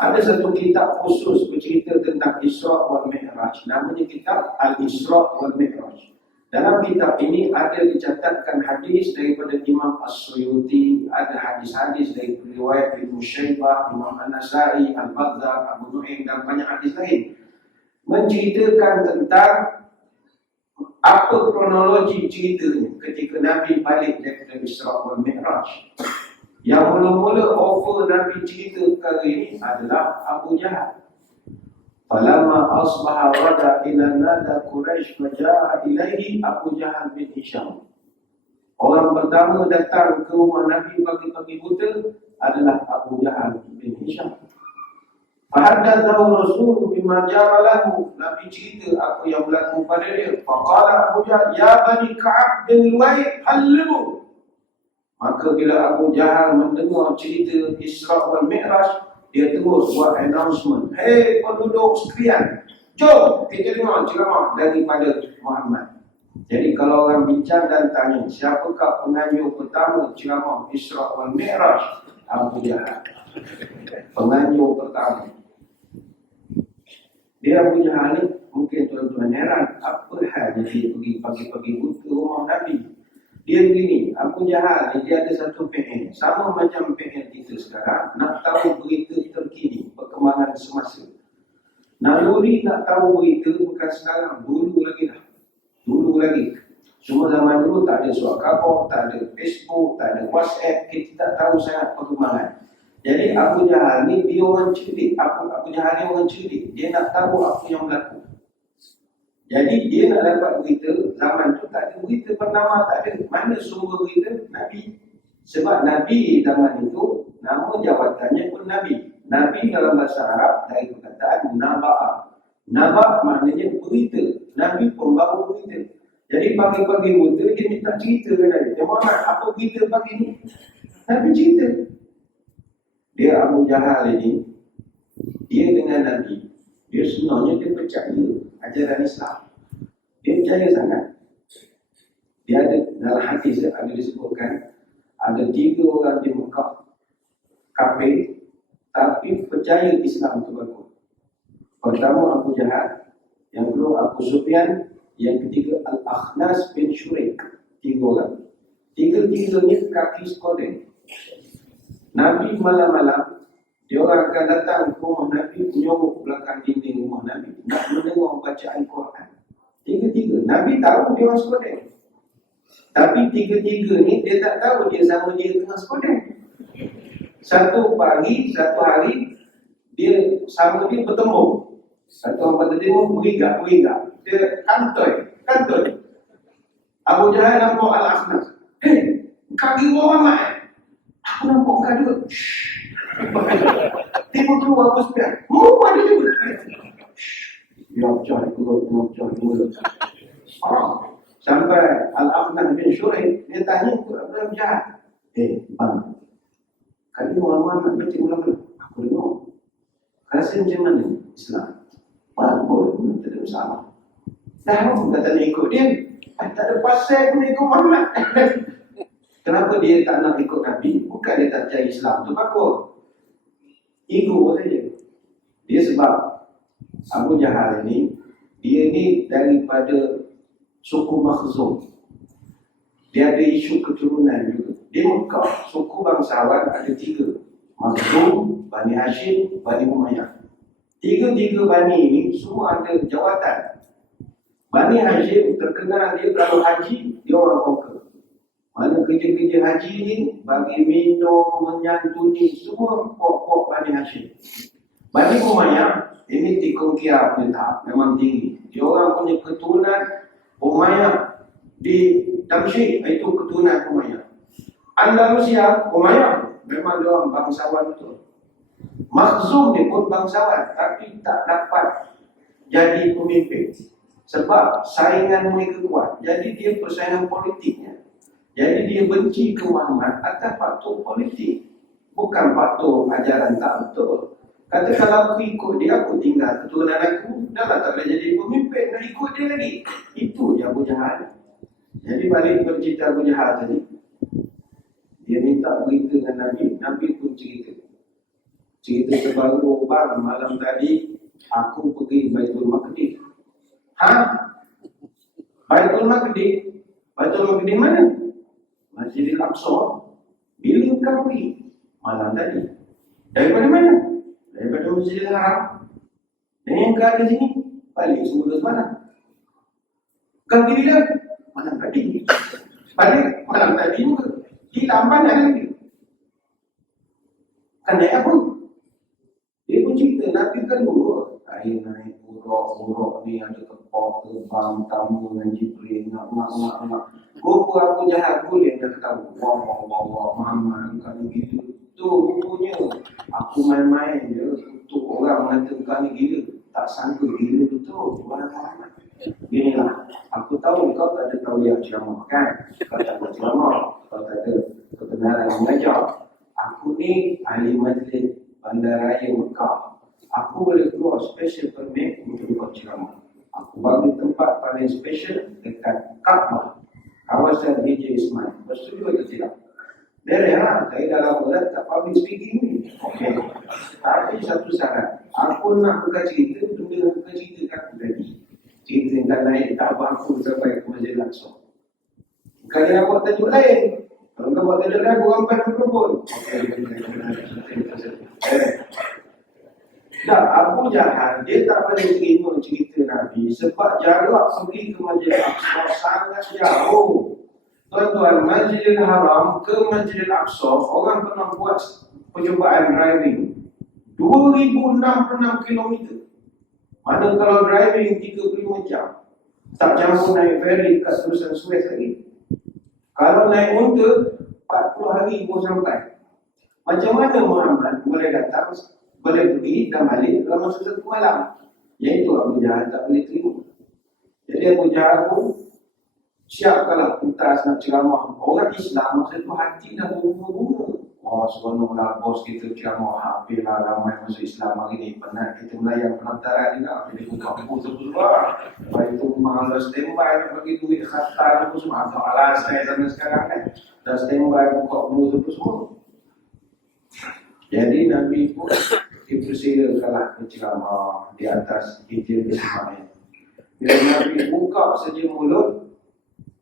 Ada satu kitab khusus bercerita tentang Isra wal Mikraj. Namanya kitab Al-Isra wal Mikraj. Dalam kitab ini ada dicatatkan hadis daripada Imam As-Suyuti, ada hadis-hadis dari riwayat Ibnu Syaibah, Imam An-Nasai, Al-Bandar, Abu Nu'aim dan banyak hadis lain. Menceritakan tentang apa kronologi ceritanya ketika Nabi balik daripada Isra wal Mikraj. Yang mula-mula offer Nabi cerita perkara ini adalah Abu Jahal. Falamma asbaha wada ila nada Quraisy faja'a ilaihi Abu Jahal bin Hisham. Orang pertama datang ke rumah Nabi pagi-pagi buta adalah Abu Jahal bin Hisham. Fahaddathahu Rasul bima jaralahu. Nabi cerita apa yang berlaku pada dia. Faqala Abu Jahal, ya Bani Ka'ab bin Luwai, halimu. Maka bila Abu Jahal mendengar cerita Isra wal Mikraj, dia terus buat announcement. Hei penduduk sekalian, jom kita dengar ceramah daripada Muhammad. Jadi kalau orang bincang dan tanya, siapakah penganjur pertama ceramah Isra wal Mikraj? Abu Jahal. Penganjur pertama. Dia Abu Jahal ni, mungkin tuan-tuan heran, apa hal dia pergi pagi-pagi ke rumah Nabi? Dia begini, Abu Jahal ni dia ada satu PN. Sama macam PN kita sekarang, nak tahu berita terkini, perkembangan semasa. Naluri nak tahu berita bukan sekarang, dulu lagi dah. Dulu lagi. Cuma zaman dulu tak ada surat khabar, tak ada Facebook, tak ada WhatsApp, kita tak tahu sangat perkembangan. Jadi Abu Jahal ni dia orang cerdik. Abu Jahal ni orang cerdik. Dia nak tahu apa yang berlaku. Jadi dia nak dapat berita, zaman tu tak ada berita bernama, tak ada. Mana sumber berita? Nabi. Sebab Nabi zaman itu, nama jawatannya pun Nabi. Nabi dalam bahasa Arab dari perkataan Naba'a. Naba' maknanya berita. Nabi pun baru berita. Jadi pagi-pagi buta dia minta cerita ke Nabi. Ya Muhammad, apa berita pagi ni? Nabi cerita. Dia Abu Jahal ini, dia dengan Nabi, dia sebenarnya dia percaya ajaran Islam. Dia percaya sangat. Dia ada, dalam hadis ada disebutkan, ada 3 orang di Mekah kafir, tapi percaya Islam itu bagus. Pertama Abu Jahal, yang kedua Abu Sufyan, yang ketiga Al-Akhnas bin Syurik. 3 orang. 3-3-nya kaki sekolah. Nabi malam-malam, dia orang akan datang ke rumah Nabi, menyobok belakang dinding rumah Nabi, nak mendengar bacaan Quran. 3-3. Nabi tahu dia orang sekolah. Tapi 3-3 ni, dia tak tahu dia sama dia tengah sekolah. Satu hari, dia sama dia bertemu. Satu orang bertemu, berigak. Dia kantoi. Abu Jahal nampak Al-Akhnas. Hei, kaki Muhammad. Aku nampak kau juga. Tiba keluar Abu Sufyan. Ada juga. Ya, cari. Sampai Al-Akhnas bin Syurik, dia tanya kepada Abu Jahal. Bang, kali Muhammad baca mula-mula. Aku dengar. Rasa macam mana Islam? Bagus, tak ada masalah. Dah kata nak ikut dia. Tak ada pasal pun ikut Muhammad. Kenapa dia tak nak ikut Nabi? Bukan dia tak percaya Islam tu bagus. Ego saja. Dia sebab Abu Jahal ni, dia ni daripada suku Makhzum. Dia ada isu keturunan juga. Di Mekah, suku bangsawan ada 3. Makhzum, Bani Hashim, Bani Umayyah. 3 Bani ini semua ada jawatan. Bani Hashim terkenal dia kalau haji, dia orang conquer. Mana kerja-kerja haji ni, bagi minum, menyantuni, semua pokok Bani Hashim. Bani Umayyah, ini tikung-kia punya tahap, memang tinggi. Dia orang punya keturunan Umayyah di Tasik, itu keturunan Umayyah. Andalusia, Umayyah, memang dia orang bangsawan betul. Makhzum ni pun bangsawan, tapi tak dapat jadi pemimpin. Sebab saingan mereka kuat. Jadi dia persaingan politiknya. Jadi dia benci ke Muhammad atas faktor politik. Bukan faktor ajaran tak betul. Kata kalau aku ikut dia, aku tinggal keturunan aku. Dah lah tak boleh jadi pemimpin. Nak ikut dia lagi. Itu je Abu Jahal. Jadi balik bercerita Abu Jahal tadi. Dia minta berita dengan Nabi. Nabi pun cerita. Cerita terbaru, bang, malam tadi aku pergi Baitul Maqdis. Baitul Maqdis? Baitul Maqdis mana? Masjidil Aqsa. Bila kau pergi? Malam tadi. Daripada mana? Daripada Masjidil Haram. Dan yang kau ada sini, balik semula semalam. Kau pergi bila? Malam tadi. Balik malam tadi juga. Hilang mana lagi? Kan naik apa? Dia pun cerita, Nabi kan dulu air naik, urok ni ada kepok, terbang, tamu dengan Jibril, nak. Rupa Abu Jahal boleh dia kata, wah, Muhammad, kau ni gila. Tu rupanya, aku main-main je untuk orang mengatakan ni gila. Tak sangka gila betul, Muhammad. Inilah, aku tahu kau tak ada tauliah ceramah kan? Kau tak ada ceramah, kau tak ada kebenaran mengajar. Aku ni ahli majlis Bandar Raya Mekah. Aku boleh keluar special permit untuk buat ceramah. Aku bagi tempat paling special dekat Kaabah, kawasan DJ Ismail. Bersetuju atau tidak? Boleh lah, saya dah lama dah tak public speaking ni. Okay. Tapi satu syarat, aku nak buka cerita, benda buka cerita kat aku tadi. Cerita yang dah naik tak aku sampai ke Masjid Al-Aqsa. Bukan dia nak buat tajuk lain. Kalau kau buat tajuk lain, korang pandang pun. Tak, Abu Jahal, dia tak boleh terima cerita Nabi sebab jarak pergi ke Masjid Al-Aqsa sangat jauh. Tuan-tuan, Masjidil Haram ke Masjidil Aqsa, orang pernah buat percubaan driving 2066 km. Mana kalau driving 35 jam, tak campur naik ferry kat terusan Suez lagi. Kalau naik unta, 40 hari pun sampai. Macam mana Muhammad boleh datang, boleh pergi dan balik dalam masa 1 malam? Iaitu Abu Jahal tak boleh terima. Jadi Abu Jahal pun siapkanlah pentas nak ceramah. Orang Islam masa tu hati dah bunga-bunga. Wah, seronoklah bos kita ceramah. Hampirlah ramai masuk Islam hari ni. Penat kita melayan pendaftaran juga. Jadi buka buku semua. Lepas itu malah standby nak bagi duit khatar apa semua. Atau alas saya sampai sekarang kan. Dah standby buka buku semua. Jadi Nabi pun dipersilakanlah berceramah di atas hijab Ismail. Bila Nabi buka saja mulut,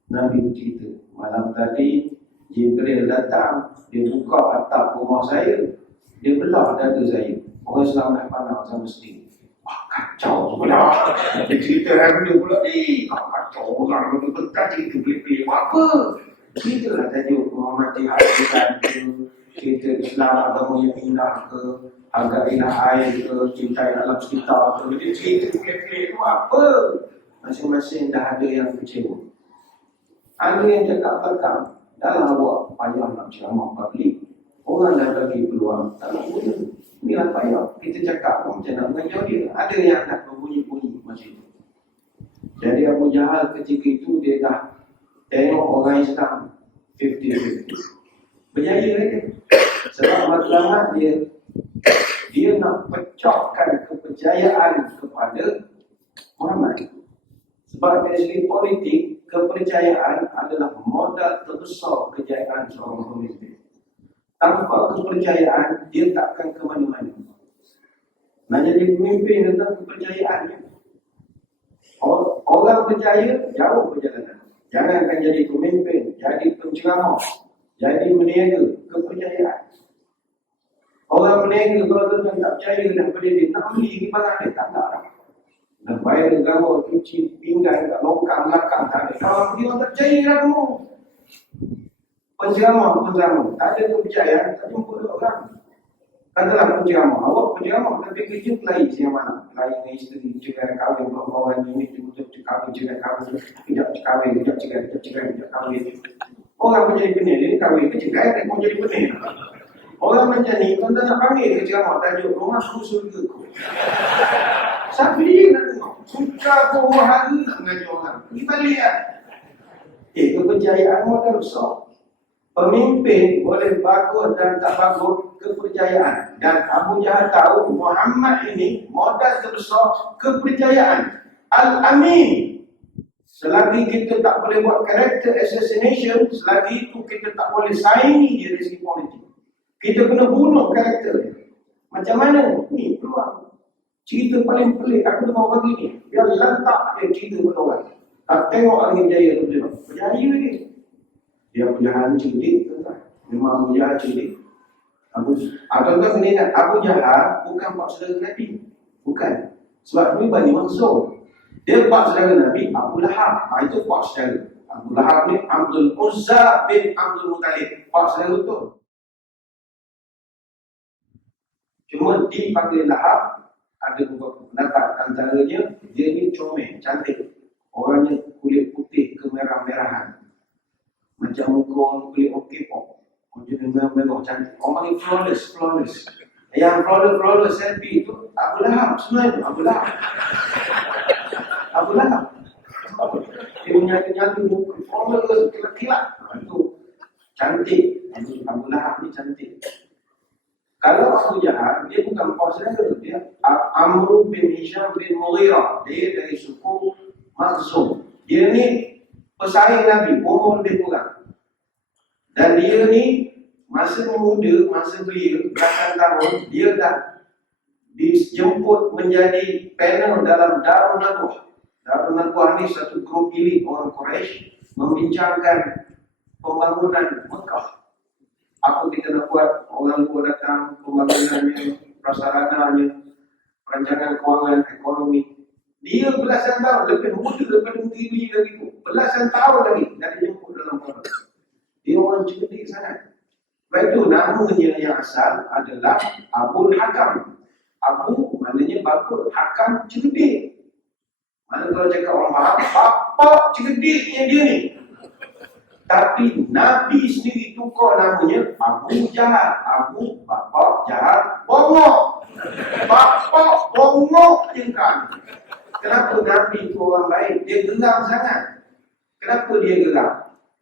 Nabi bercerita, malam tadi Jibril datang, dia buka atap rumah saya, dia belah dada saya. Orang Islam nak pandang sama mesti. Wah, kacau pula. Dia cerita dia pula, kacau orang tu bentar cerita pelik-pelik. Apa? Ceritalah tajuk Muhammad Jihad ke, cerita Islam agama yang indah ke, harga indah air ke, cintai alam sekitar ke. Dia cerita pelik-pelik tu apa? Masing-masing dah ada yang kecewa. Ada yang cakap belakang, dah lah buat payah nak ceramah publik. Orang dah bagi peluang, tak nak guna. Inilah payah. Kita cakap macam nak mengajar dia. Ada yang nak berbunyi-bunyi macam itu. Jadi Abu Jahal ketika itu dia dah tengok orang Islam 50-50. Berjaya lagi. Sebab matlamat dia nak pecahkan kepercayaan kepada Muhammad. Sebab dari segi politik, kepercayaan adalah modal terbesar kejayaan seorang pemimpin. Tanpa kepercayaan, dia takkan ke mana-mana. Nak jadi pemimpin tentang kepercayaannya. Orang percaya, jauh perjalanan. Jangankan jadi pemimpin, jadi penceramah, jadi meniaga, kepercayaan. Orang meniaga kalau tuan tak percaya daripada dia, nak beli barang dia tak nak. Dan bayar negara, cuci pinggan kat longkang belakang tak ada. Kalau dia orang tak percaya lah kamu. Penceramah, tak ada kepercayaan, tak jumpa orang. Katalah penceramah, awak penceramah tapi kerja pelai siang mana? Pelai dengan isteri, cegai kahwin, kawan-kawan ini, kejap kahwin, cegai kahwin, kejap kahwin, kejap cegai, kejap kahwin. Orang menjadi benih, dia kahwin ke cegai, dia pun jadi benih. Orang macam ni, tuan-tuan nak panggil ke ceramah, tajuk rumahku surga ku. Siapa dia nak dengar? Suka kau hari nak mengajar orang. Pergi balik lah. Kepercayaan modal besar. Pemimpin boleh bagus dan tak bagus kepercayaan. Dan Abu Jahal tahu Muhammad ini modal terbesar kepercayaan. Al-Amin. Selagi kita tak boleh buat character assassination, selagi itu kita tak boleh saingi dia dari segi politik. Kita kena bunuh karakter dia. Macam mana? Ni peluang. Cerita paling pelik aku dengar pagi ni. Biar lantak dia cerita pada orang. Tak tengok angin jaya tu dia. Berjaya dia. Dia Jahal cerdik tuan. Memang Abu Jahal cerdik. Tuan-tuan kena ingat, Abu Jahal bukan pak saudara Nabi. Bukan. Sebab dia Bani Mansur. Dia pak saudara Nabi, Abu Lahab. Itu pak saudara. Abu Lahab ni Abdul Uzza bin Abdul Muttalib. Pak saudara tu. Cuma dipanggil Lahab, ada beberapa pendapat antaranya, dia ni comel, cantik. Orangnya kulit putih kemerah-merahan. Macam muka orang kulit orang K-pop. Orang jenis merah-merah, cantik. Orang panggil flawless. Yang flawless selfie itu Abu Lahab. Sebenarnya Abu Lahab. Abu Lahab. Dia menyatu-nyatu muka. Flawless, kilat-kilat. Itu cantik. Abu Lahab ni cantik. Kalau Abu Jahal, dia bukan pausaudara, dia Amr bin Hisham bin Mughirah. Dia dari suku Makhzum. Dia ni pesaing Nabi, umur lebih kurang. Dan dia ni, masa muda, masa belia, belasan tahun, dia dah dijemput menjadi panel dalam Darun Nadwah. Darun Nadwah ni satu grup elit orang Quraisy membincangkan pembangunan Mekah. Apa kita nak buat, orang luar datang, pembangunannya, prasarananya, perancangan kewangan, ekonomi. Dia belasan tahun, lebih muda daripada Puteri lagi tu. Belasan tahun lagi, dah dijemput dalam Quran. Dia orang cerdik sangat. Sebab itu namanya yang asal adalah Abul Hakam. Abu maknanya bapa, Hakam cerdik. Mana kalau cakap orang faham, bapak cerdiknya dia ni. Tapi Nabi sendiri tukar namanya Abu Jahal. Abu, bapa, Jahal, bongok. Bapa, bongok je kan. Kenapa Nabi itu orang baik? Dia geram sangat. Kenapa dia geram?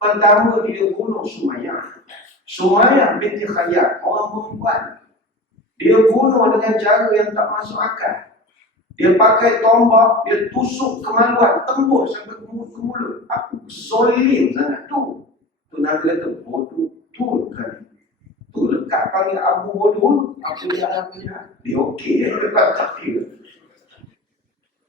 Pertama dia bunuh Sumayyah. Sumayyah binti Khayyat, orang perempuan. Dia bunuh dengan cara yang tak masuk akal. Dia pakai tombak, dia tusuk kemaluan, tembus sampai ke mulut. Aku zolim sangat tu. Tu Nabi kata, bodoh tu kan. Tu lekat panggil Abu bodoh, Abu Jahal. Dia okey, lepas takdir.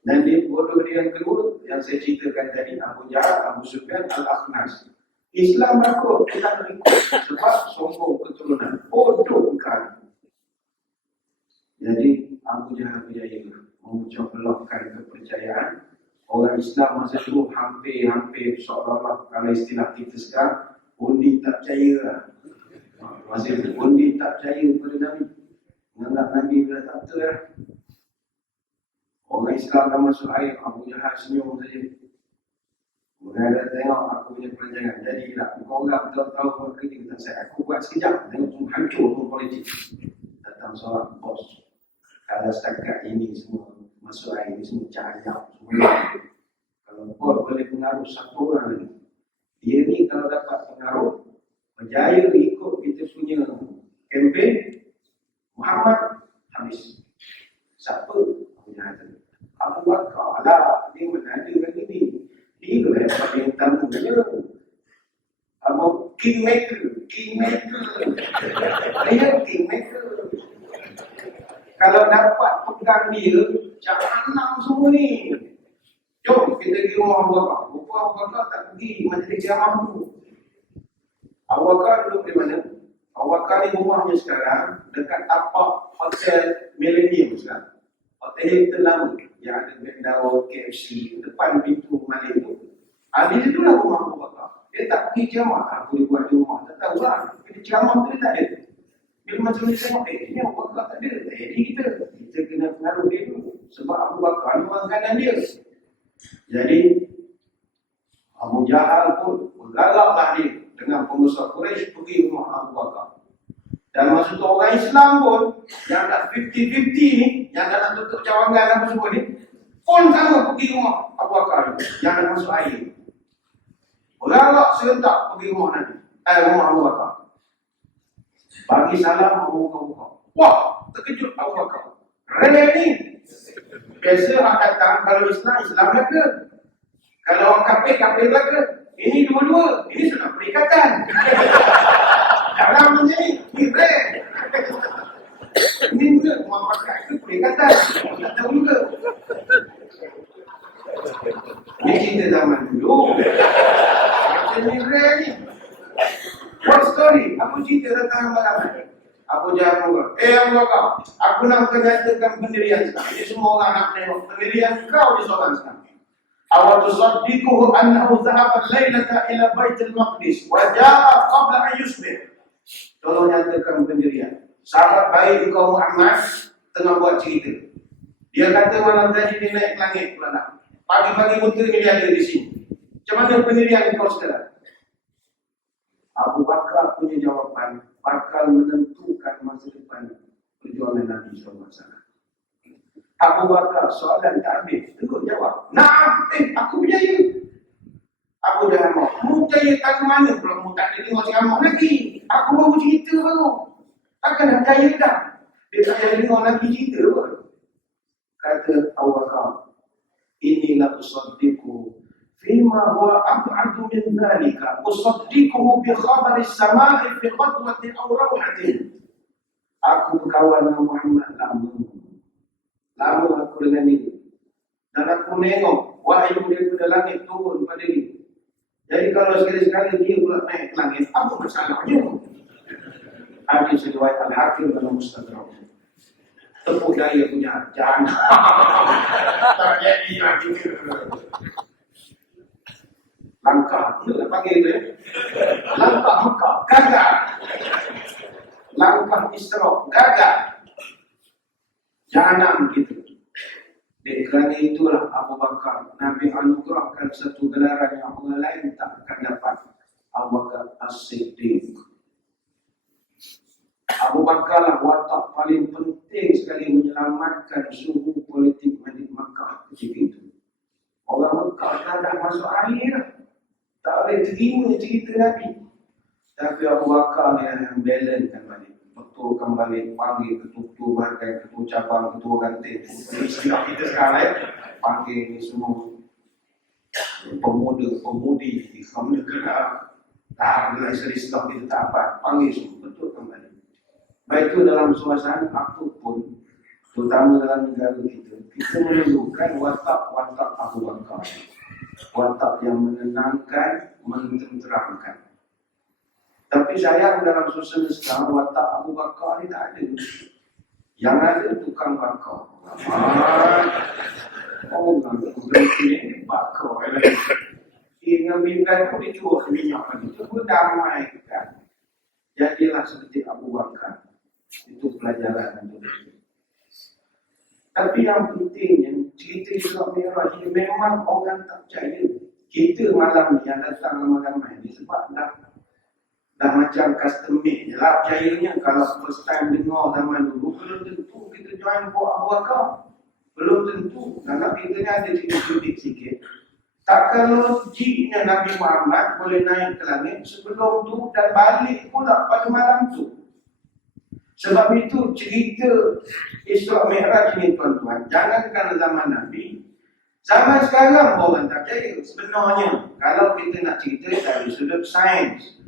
Dan dia bodoh dia yang kedua, yang saya ceritakan tadi, Abu Jahal, Abu Sufyan, Al-Akhnas. Islam aku kita ikut sebab sombong keturunan. Bodoh kan. Jadi Abu Jahal berjaya memecah-belahkan kepercayaan orang Islam masa itu hampir seolah-olah kalau istilah kita sekarang undi tak percaya lah. Masa itu undi tak percaya kepada Nabi, menganggap Nabi dah tak betul lah. Orang Islam dah masuk air, Abu Jahal senyum saja. Kemudian dia tengok aku punya perancangan, jadilah kau orang tahu apa kerja kita saya. Aku buat sekejap, tengok tu hancur pun politik. Datang seorang bos, kalau setakat ini semua masuk air, ini semua cahaya semua. Kalau bos boleh pengaruh satu orang lagi, dia ni kalau dapat pengaruh berjaya ikut kita punya kempen Muhammad, habis. Siapa? Aku buat kau lah, dia mana ada lagi ni. ya. Kingmaker. Dia kingmaker. Kalau dapat pegang dia, jangan semua ni. Jom kita pergi rumah Abu Bakar. Rupa Abu Bakar tak pergi majlis ceramah tu. Abu Bakar duduk di mana? Abu Bakar ni rumahnya sekarang dekat tapak hotel Millennium sekarang. Hotel Hilton lama yang ada Bandar KFC depan pintu Malik tu. Di situ lah rumah Abu Bakar. Dia tak pergi ceramah. Aku dia buat di rumah. Tak tahu lah. Dia ceramah tu dia tak ada. Bila macam ni tengok, ini Abu Bakar tak ada. Kita kena pengaruh dia dulu. Sebab Abu Bakar ni orang kanan dia. Jadi Abu Jahal pun bergalaklah dia dengan pengusaha Quraisy pergi rumah Abu Bakar. Dan masa tu orang Islam pun yang dah 50-50 ni, yang dah nak tutup cawangan apa semua ni, pun sama pergi rumah Abu Bakar ni, yang dah masuk air. Bergalak serentak pergi rumah Nabi, rumah Abu Bakar. Bagi salam Abu Bakar. Wah, terkejut Abu Bakar. Raya ni. Biasa orang datang kalau Islam belaka. Kalau orang kafir belaka. Ini dua-dua. Ini sudah perikatan. Dalam macam ni. Ini raya. Ini juga memakai itu perikatan. Tak tahu juga. Ini cerita zaman dulu. Macam ni raya ni. What story? Aku cerita tentang ramai-ramai. Aku jangan buka. Abu Bakar, aku nak menyatakan pendirian sekarang. Ini semua orang nak tengok pendirian kau di seorang sekarang. Awal tusaddiquhu annahu dhahaba laylata ila Baitul Maqdis wa jaa qabla an yusbih. Tolong nyatakan pendirian. Sahabat baik kau Muhammad tengah buat cerita. Dia kata malam tadi dia naik langit pula. Pagi-pagi buta ni dia ada di sini. Macam mana pendirian kau sekarang? Abu Bakar punya jawapan bakal menentukan masa depan perjuangan Nabi SAW. Abu Bakar soalan tak habis, terus jawab, "Naam, aku berjaya." Aku dah mau. Mu berjaya tak ke mana pula? Mu tak ada tengok ceramah lagi. Aku baru cerita baru. Takkan dah berjaya dah. Dia tak ada tengok lagi cerita pun. Kata Abu Bakar, "Inilah usaddiqu فيما هو أبعد من ذلك أصدقه بخبر السماء في غدوة أو روحة." Aku berkawan dengan Muhammad lama aku dengan dia. Dan aku tengok wahyu daripada langit turun pada dia. Jadi kalau sekali-sekali dia pula naik ke langit, apa masalahnya? Hadis riwayat Al-Hakim dalam Mustadrak. Tepuk daya punya jangan. Tak jadi lagi. Langkah, kita panggil dia. Langkah Mekah, gagal. Langkah Isra, gagal. Jangan gitu. Kerana itulah Abu Bakar, Nabi anugerahkan satu gelaran yang orang lain tak akan dapat. Abu Bakar As-Siddiq. Abu Bakar lah watak paling penting sekali menyelamatkan suhu politik di Makkah ketika itu. Orang Makkah dah masuk air. Tak boleh terima cerita Nabi. Tapi Abu Bakar ni yang balancekan balik. Betulkan balik, panggil ketua bahagian, ketua cabang, ketua kantin. Istilah kita sekarang panggil ni semua pemuda-pemudi di kamu negara. Tak ada istilah kita tak apa. Panggil semua, betulkan balik. Baik itu dalam suasana aku pun, terutama dalam negara kita memerlukan watak-watak Abu Bakar. Watak yang menenangkan, menenteramkan. Tapi sayang dalam suasana sekarang, watak Abu Bakar ni tak ada. Yang ada tukang bakar. Berhenti bakar. Dengan minyak pun dicuba minyak lagi. Itu pun damaikan. Jadilah seperti Abu Bakar. Itu pelajaran untuk kita. Tapi yang pentingnya, cerita Isra Mikraj ini memang orang tak percaya. Kita malam ni yang datang ramai-ramai ni sebab dah macam custom made je lah percayanya. Kalau first time dengar zaman dulu, belum tentu kita join buat Abu Bakar. Belum tentu. Nanti kita ni ada cerita-cerita sikit. Takkan logiknya Nabi Muhammad boleh naik ke langit sebelum tu dan balik pula pada malam tu. Sebab itu cerita Isra Mikraj ini tuan-tuan, jangankan zaman Nabi, Zaman sekarang orang tak percaya. Sebenarnya, kalau kita nak cerita dari sudut sains,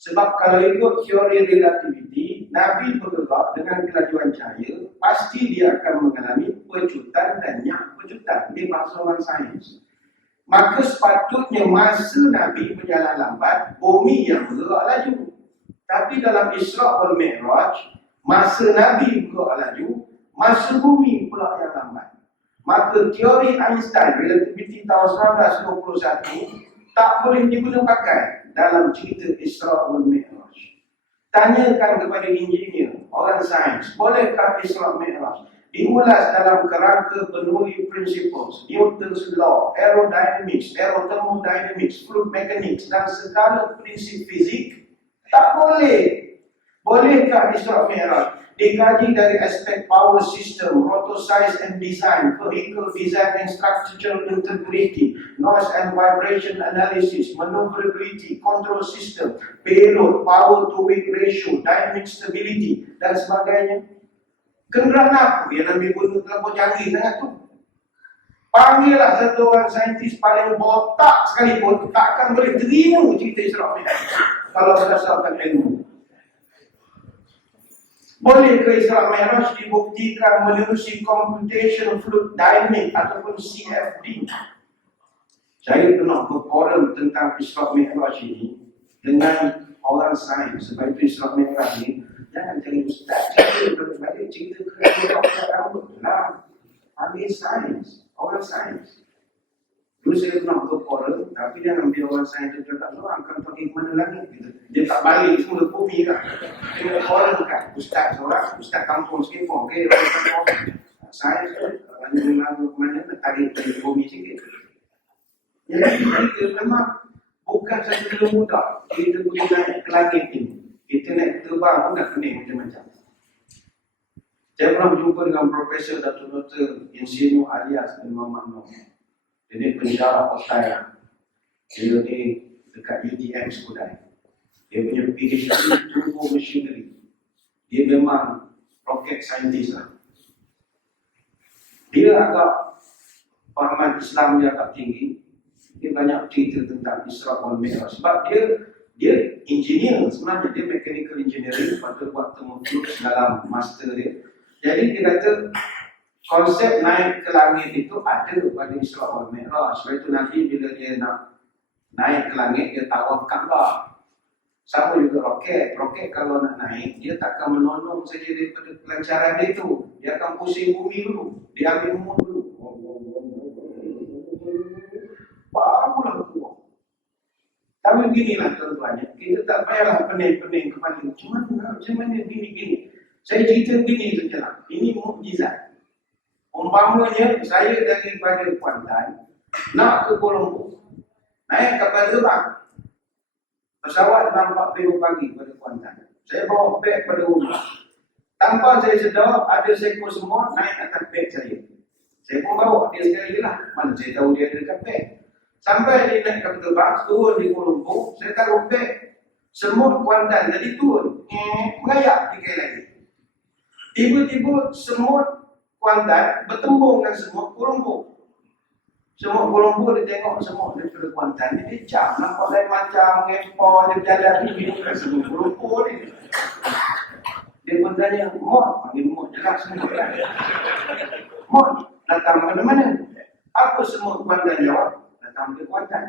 sebab kalau ikut teori relativity, Nabi bergerak dengan kelajuan cahaya, pasti dia akan mengalami pecutan dan nyak pecutan. Ini bahasa orang sains. Maka sepatutnya masa Nabi berjalan lambat, bumi yang bergerak laju. Tapi dalam Isra wal Mikraj, masa Nabi bergerak laju, masa bumi pula yang lambat. Maka teori Einstein, relativity tahun 1921, tak boleh digunakan pakai dalam cerita Isra wal Mikraj. Tanyakan kepada engineer, orang sains, bolehkah Isra wal Mikraj diulas dalam kerangka Bernoulli Principles, Newton's Law, Aerodynamics, Aerothermodynamics, Fluid Mechanics dan segala prinsip fizik? Tak boleh. Bolehkah Isra wal Mikraj dikaji dari aspek power system, rotor size and design, vehicle design and structural integrity, noise and vibration analysis, maneuverability, control system, payload, power to weight ratio, dynamic stability dan sebagainya? Kenderaan apa yang ambil guna terlalu canggih sangat tu? Panggillah satu orang saintis paling botak sekalipun, takkan boleh terima cerita Isra wal Mikraj kalau berdasarkan ilmu. Boleh ke Isra Mikraj dibuktikan menerusi computation fluid dynamic ataupun CFD? Saya pernah berforum tentang Isra Mikraj ini dengan orang sains. Sebab itu Isra Mikraj ini jangan cari ustaz cerita balik cerita kerja rambut lah. Ambil sains, orang sains. Dulu saya pernah berforum, tapi jangan ambil orang sains tu cakap orang akan pergi ke mana lagi gitu. Dia tak balik semua ke bumi kan. Dia berforum kan, ustaz seorang, ustaz kampung sikit pun, okey, orang kampung. Sains tu, kalau dia lagu ke mana, tarik dari bumi sikit. Jadi kita memang bukan satu mudah. Kita boleh naik ke langit ini. Kita naik terbang pun nak kena macam-macam. Saya pernah berjumpa dengan Profesor Dato Insinyur alias bin Muhammad Nur. Dia pensyarah Australia. Dia ni dekat UTM Skudai. Dia punya PhD turbo machinery. Dia memang rocket scientist lah. Dia agak pahaman Islam dia agak tinggi. Dia banyak cerita tentang Isra wal Mikraj. Sebab dia engineer sebenarnya. Dia mechanical engineering. Lepas tu buat temu flux dalam master dia. Jadi dia kata konsep naik ke langit itu ada pada Isra wal Mikraj. Sebab itu nanti bila dia nak naik ke langit, dia tawaf Kaabah. Sama juga roket. Roket kalau nak naik, dia takkan menonong saja daripada kelancaran dia itu. Dia akan pusing bumi dulu. Dia ambil umur dulu. Barulah keluar. Tapi beginilah tuan-tuan, kita tak payahlah pening-pening kepala. Macam mana gini-gini. Saya cerita begini sajalah. Ini mukjizat. Umpamanya saya daripada Kuantan nak ke Kuala Lumpur, naik kapal terbang, pesawat nampak biru pagi pada Kuantan. Saya bawa beg pada rumah. Tanpa saya sedar, ada seekor semut naik atas beg saya. Saya pun bawa dia sekali lah. Mana saya tahu dia ada dekat beg. Sampai dia naik kapal terbang, turun di Kuala Lumpur, saya taruh beg. Semut Kuantan tadi turun, merayak 3 lagi. Tiba-tiba semut Kuantan bertembung dengan semut Kuala Lumpur. Semut Kuala Lumpur dia tengok semut daripada Kuantan ni, dia jam nampak lain macam ngempor dia berjalan ni dengan semut Kuala Lumpur ni. Dia pun tanya, Mot, panggil Mot jelas semut kan. Mot, datang mana mana? Apa semut Kuantan jawab? Datang dari Kuantan.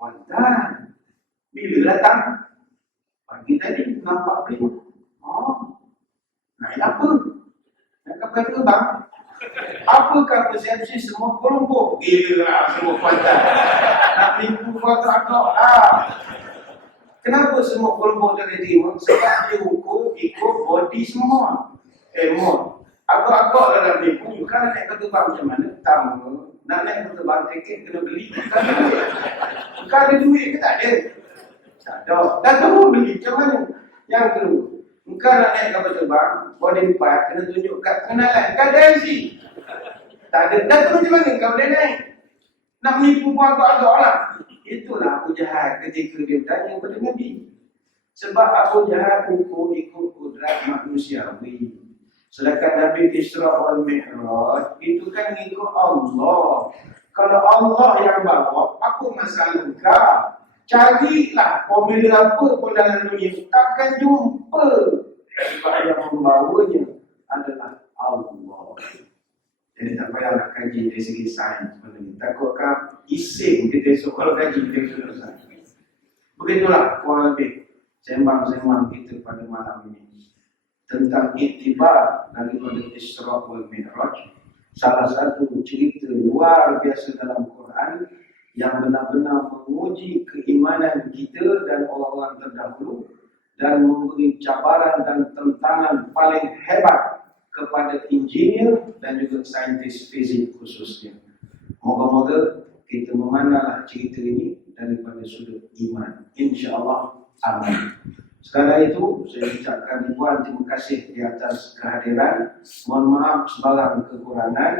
Kuantan? Bila datang? Pagi tadi nampak beli. Oh, naik apa? Naik kapal terbang. Apakah persepsi semua Kuala Lumpur? Gila lah semua Kuantan. Nak nipu agak-agak lah. Kenapa semua Kuala Lumpur tak diterima? Sebab dia ukur ikut body semua. Mod. Agak-agak lah nak nipu. Bukan nak naik kapal terbang macam mana? Tamu. Nak naik kapal terbang tiket kena beli. Bukan ada duit ke tak ada? Tak ada. Dah terus beli macam mana? Yang kedua, engkau nak naik kapal terbang, boarding pass, kena tunjuk kad pengenalan. Kad IC. Tak ada. Dah terus macam mana kau boleh naik? Nak menipu pun agak-agak lah. Itulah Abu Jahal ketika dia bertanya kepada Nabi. Sebab Abu Jahal ikut kudrat manusiawi. Sedangkan Nabi Isra wal Mikraj itu kan ikut Allah. Kalau Allah yang bawa, apa masalah kau? Carilah formula apa pun dalam dunia, takkan jumpa. Sebab yang membawanya adalah Allah. Jadi tak payahlah kaji dari segi sains sebenarnya. Takutkah ising kita esok kalau kaji dari segi sains. Begitulah kurang lebih sembang-sembang kita pada malam ini tentang iktibar daripada Isra Mikraj. Salah satu cerita luar biasa dalam Quran yang benar-benar menguji keimanan kita dan orang-orang terdahulu dan memberi cabaran dan tentangan paling hebat kepada engineer dan juga saintis fizik khususnya. Moga-moga kita memandanglah cerita ini daripada sudut iman. InsyaAllah amin. Sekali itu, saya ucapkan ribuan terima kasih di atas kehadiran. Mohon maaf sebarang kekurangan.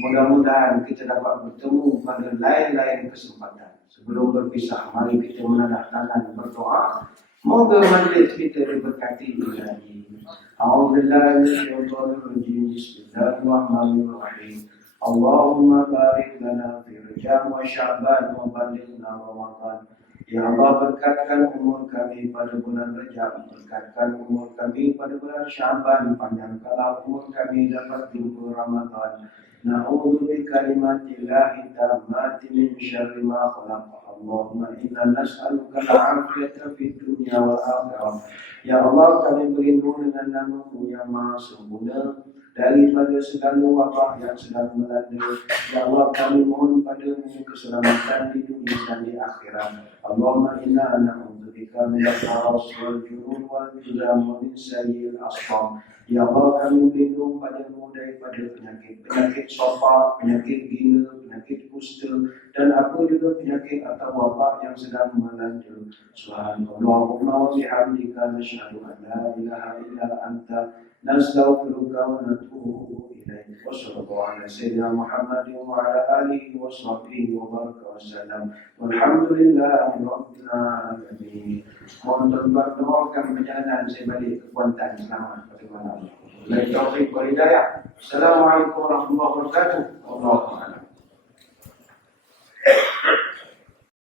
Mudah-mudahan kita dapat bertemu pada lain-lain kesempatan. Sebelum berpisah, mari kita menadah tangan berdoa. Moga majlis kita diberkati ilahi. A'udzubillahi minasyaitonir rajim. Bismillahirrahmanirrahim. Allahumma barik lana fi Rajab wa Sya'ban wa ballighna Ramadan. Ya Allah, berkatkan umur kami pada bulan Rajab, berkatkan umur kami pada bulan Sya'ban, panjangkanlah umur kami dapat jumpa Ramadan. Na'udzu bi kalimatillahi tammati min syarri ma khalaq. Allahumma inna nas'aluka al-'afiyata fid dunya wal akhirah. Ya Allah, kami berlindung dengan nama-Mu yang Maha Sempurna daripada segala wabak yang sedang melanda. Ya Allah, kami mohon padamu keselamatan di dunia dan di akhirat. Allahumma inna na'udzubika minal baras wal junun wal juzam wa min sayyi'il asqam. Ya Allah, kami berlindung padamu daripada penyakit sofa, penyakit gila, penyakit kusta, dan apa juga penyakit atau wabak yang sedang melanda. Subhanallahumma wa bihamdika nasyhadu an la ilaha illa anta nastaghfiruka wa natubu ilaik. Wassallallahu ala sayyidina Muhammadin wa ala alihi wa sahbihi wa baraka wa sallam. Walhamdulillahi rabbil alamin. Mohon tuan-tuan doakan perjalanan saya balik ke Kuantan selamat pada malam. Bila taufik wal hidayah. Assalamualaikum warahmatullahi wabarakatuh. Wallahu a'lam.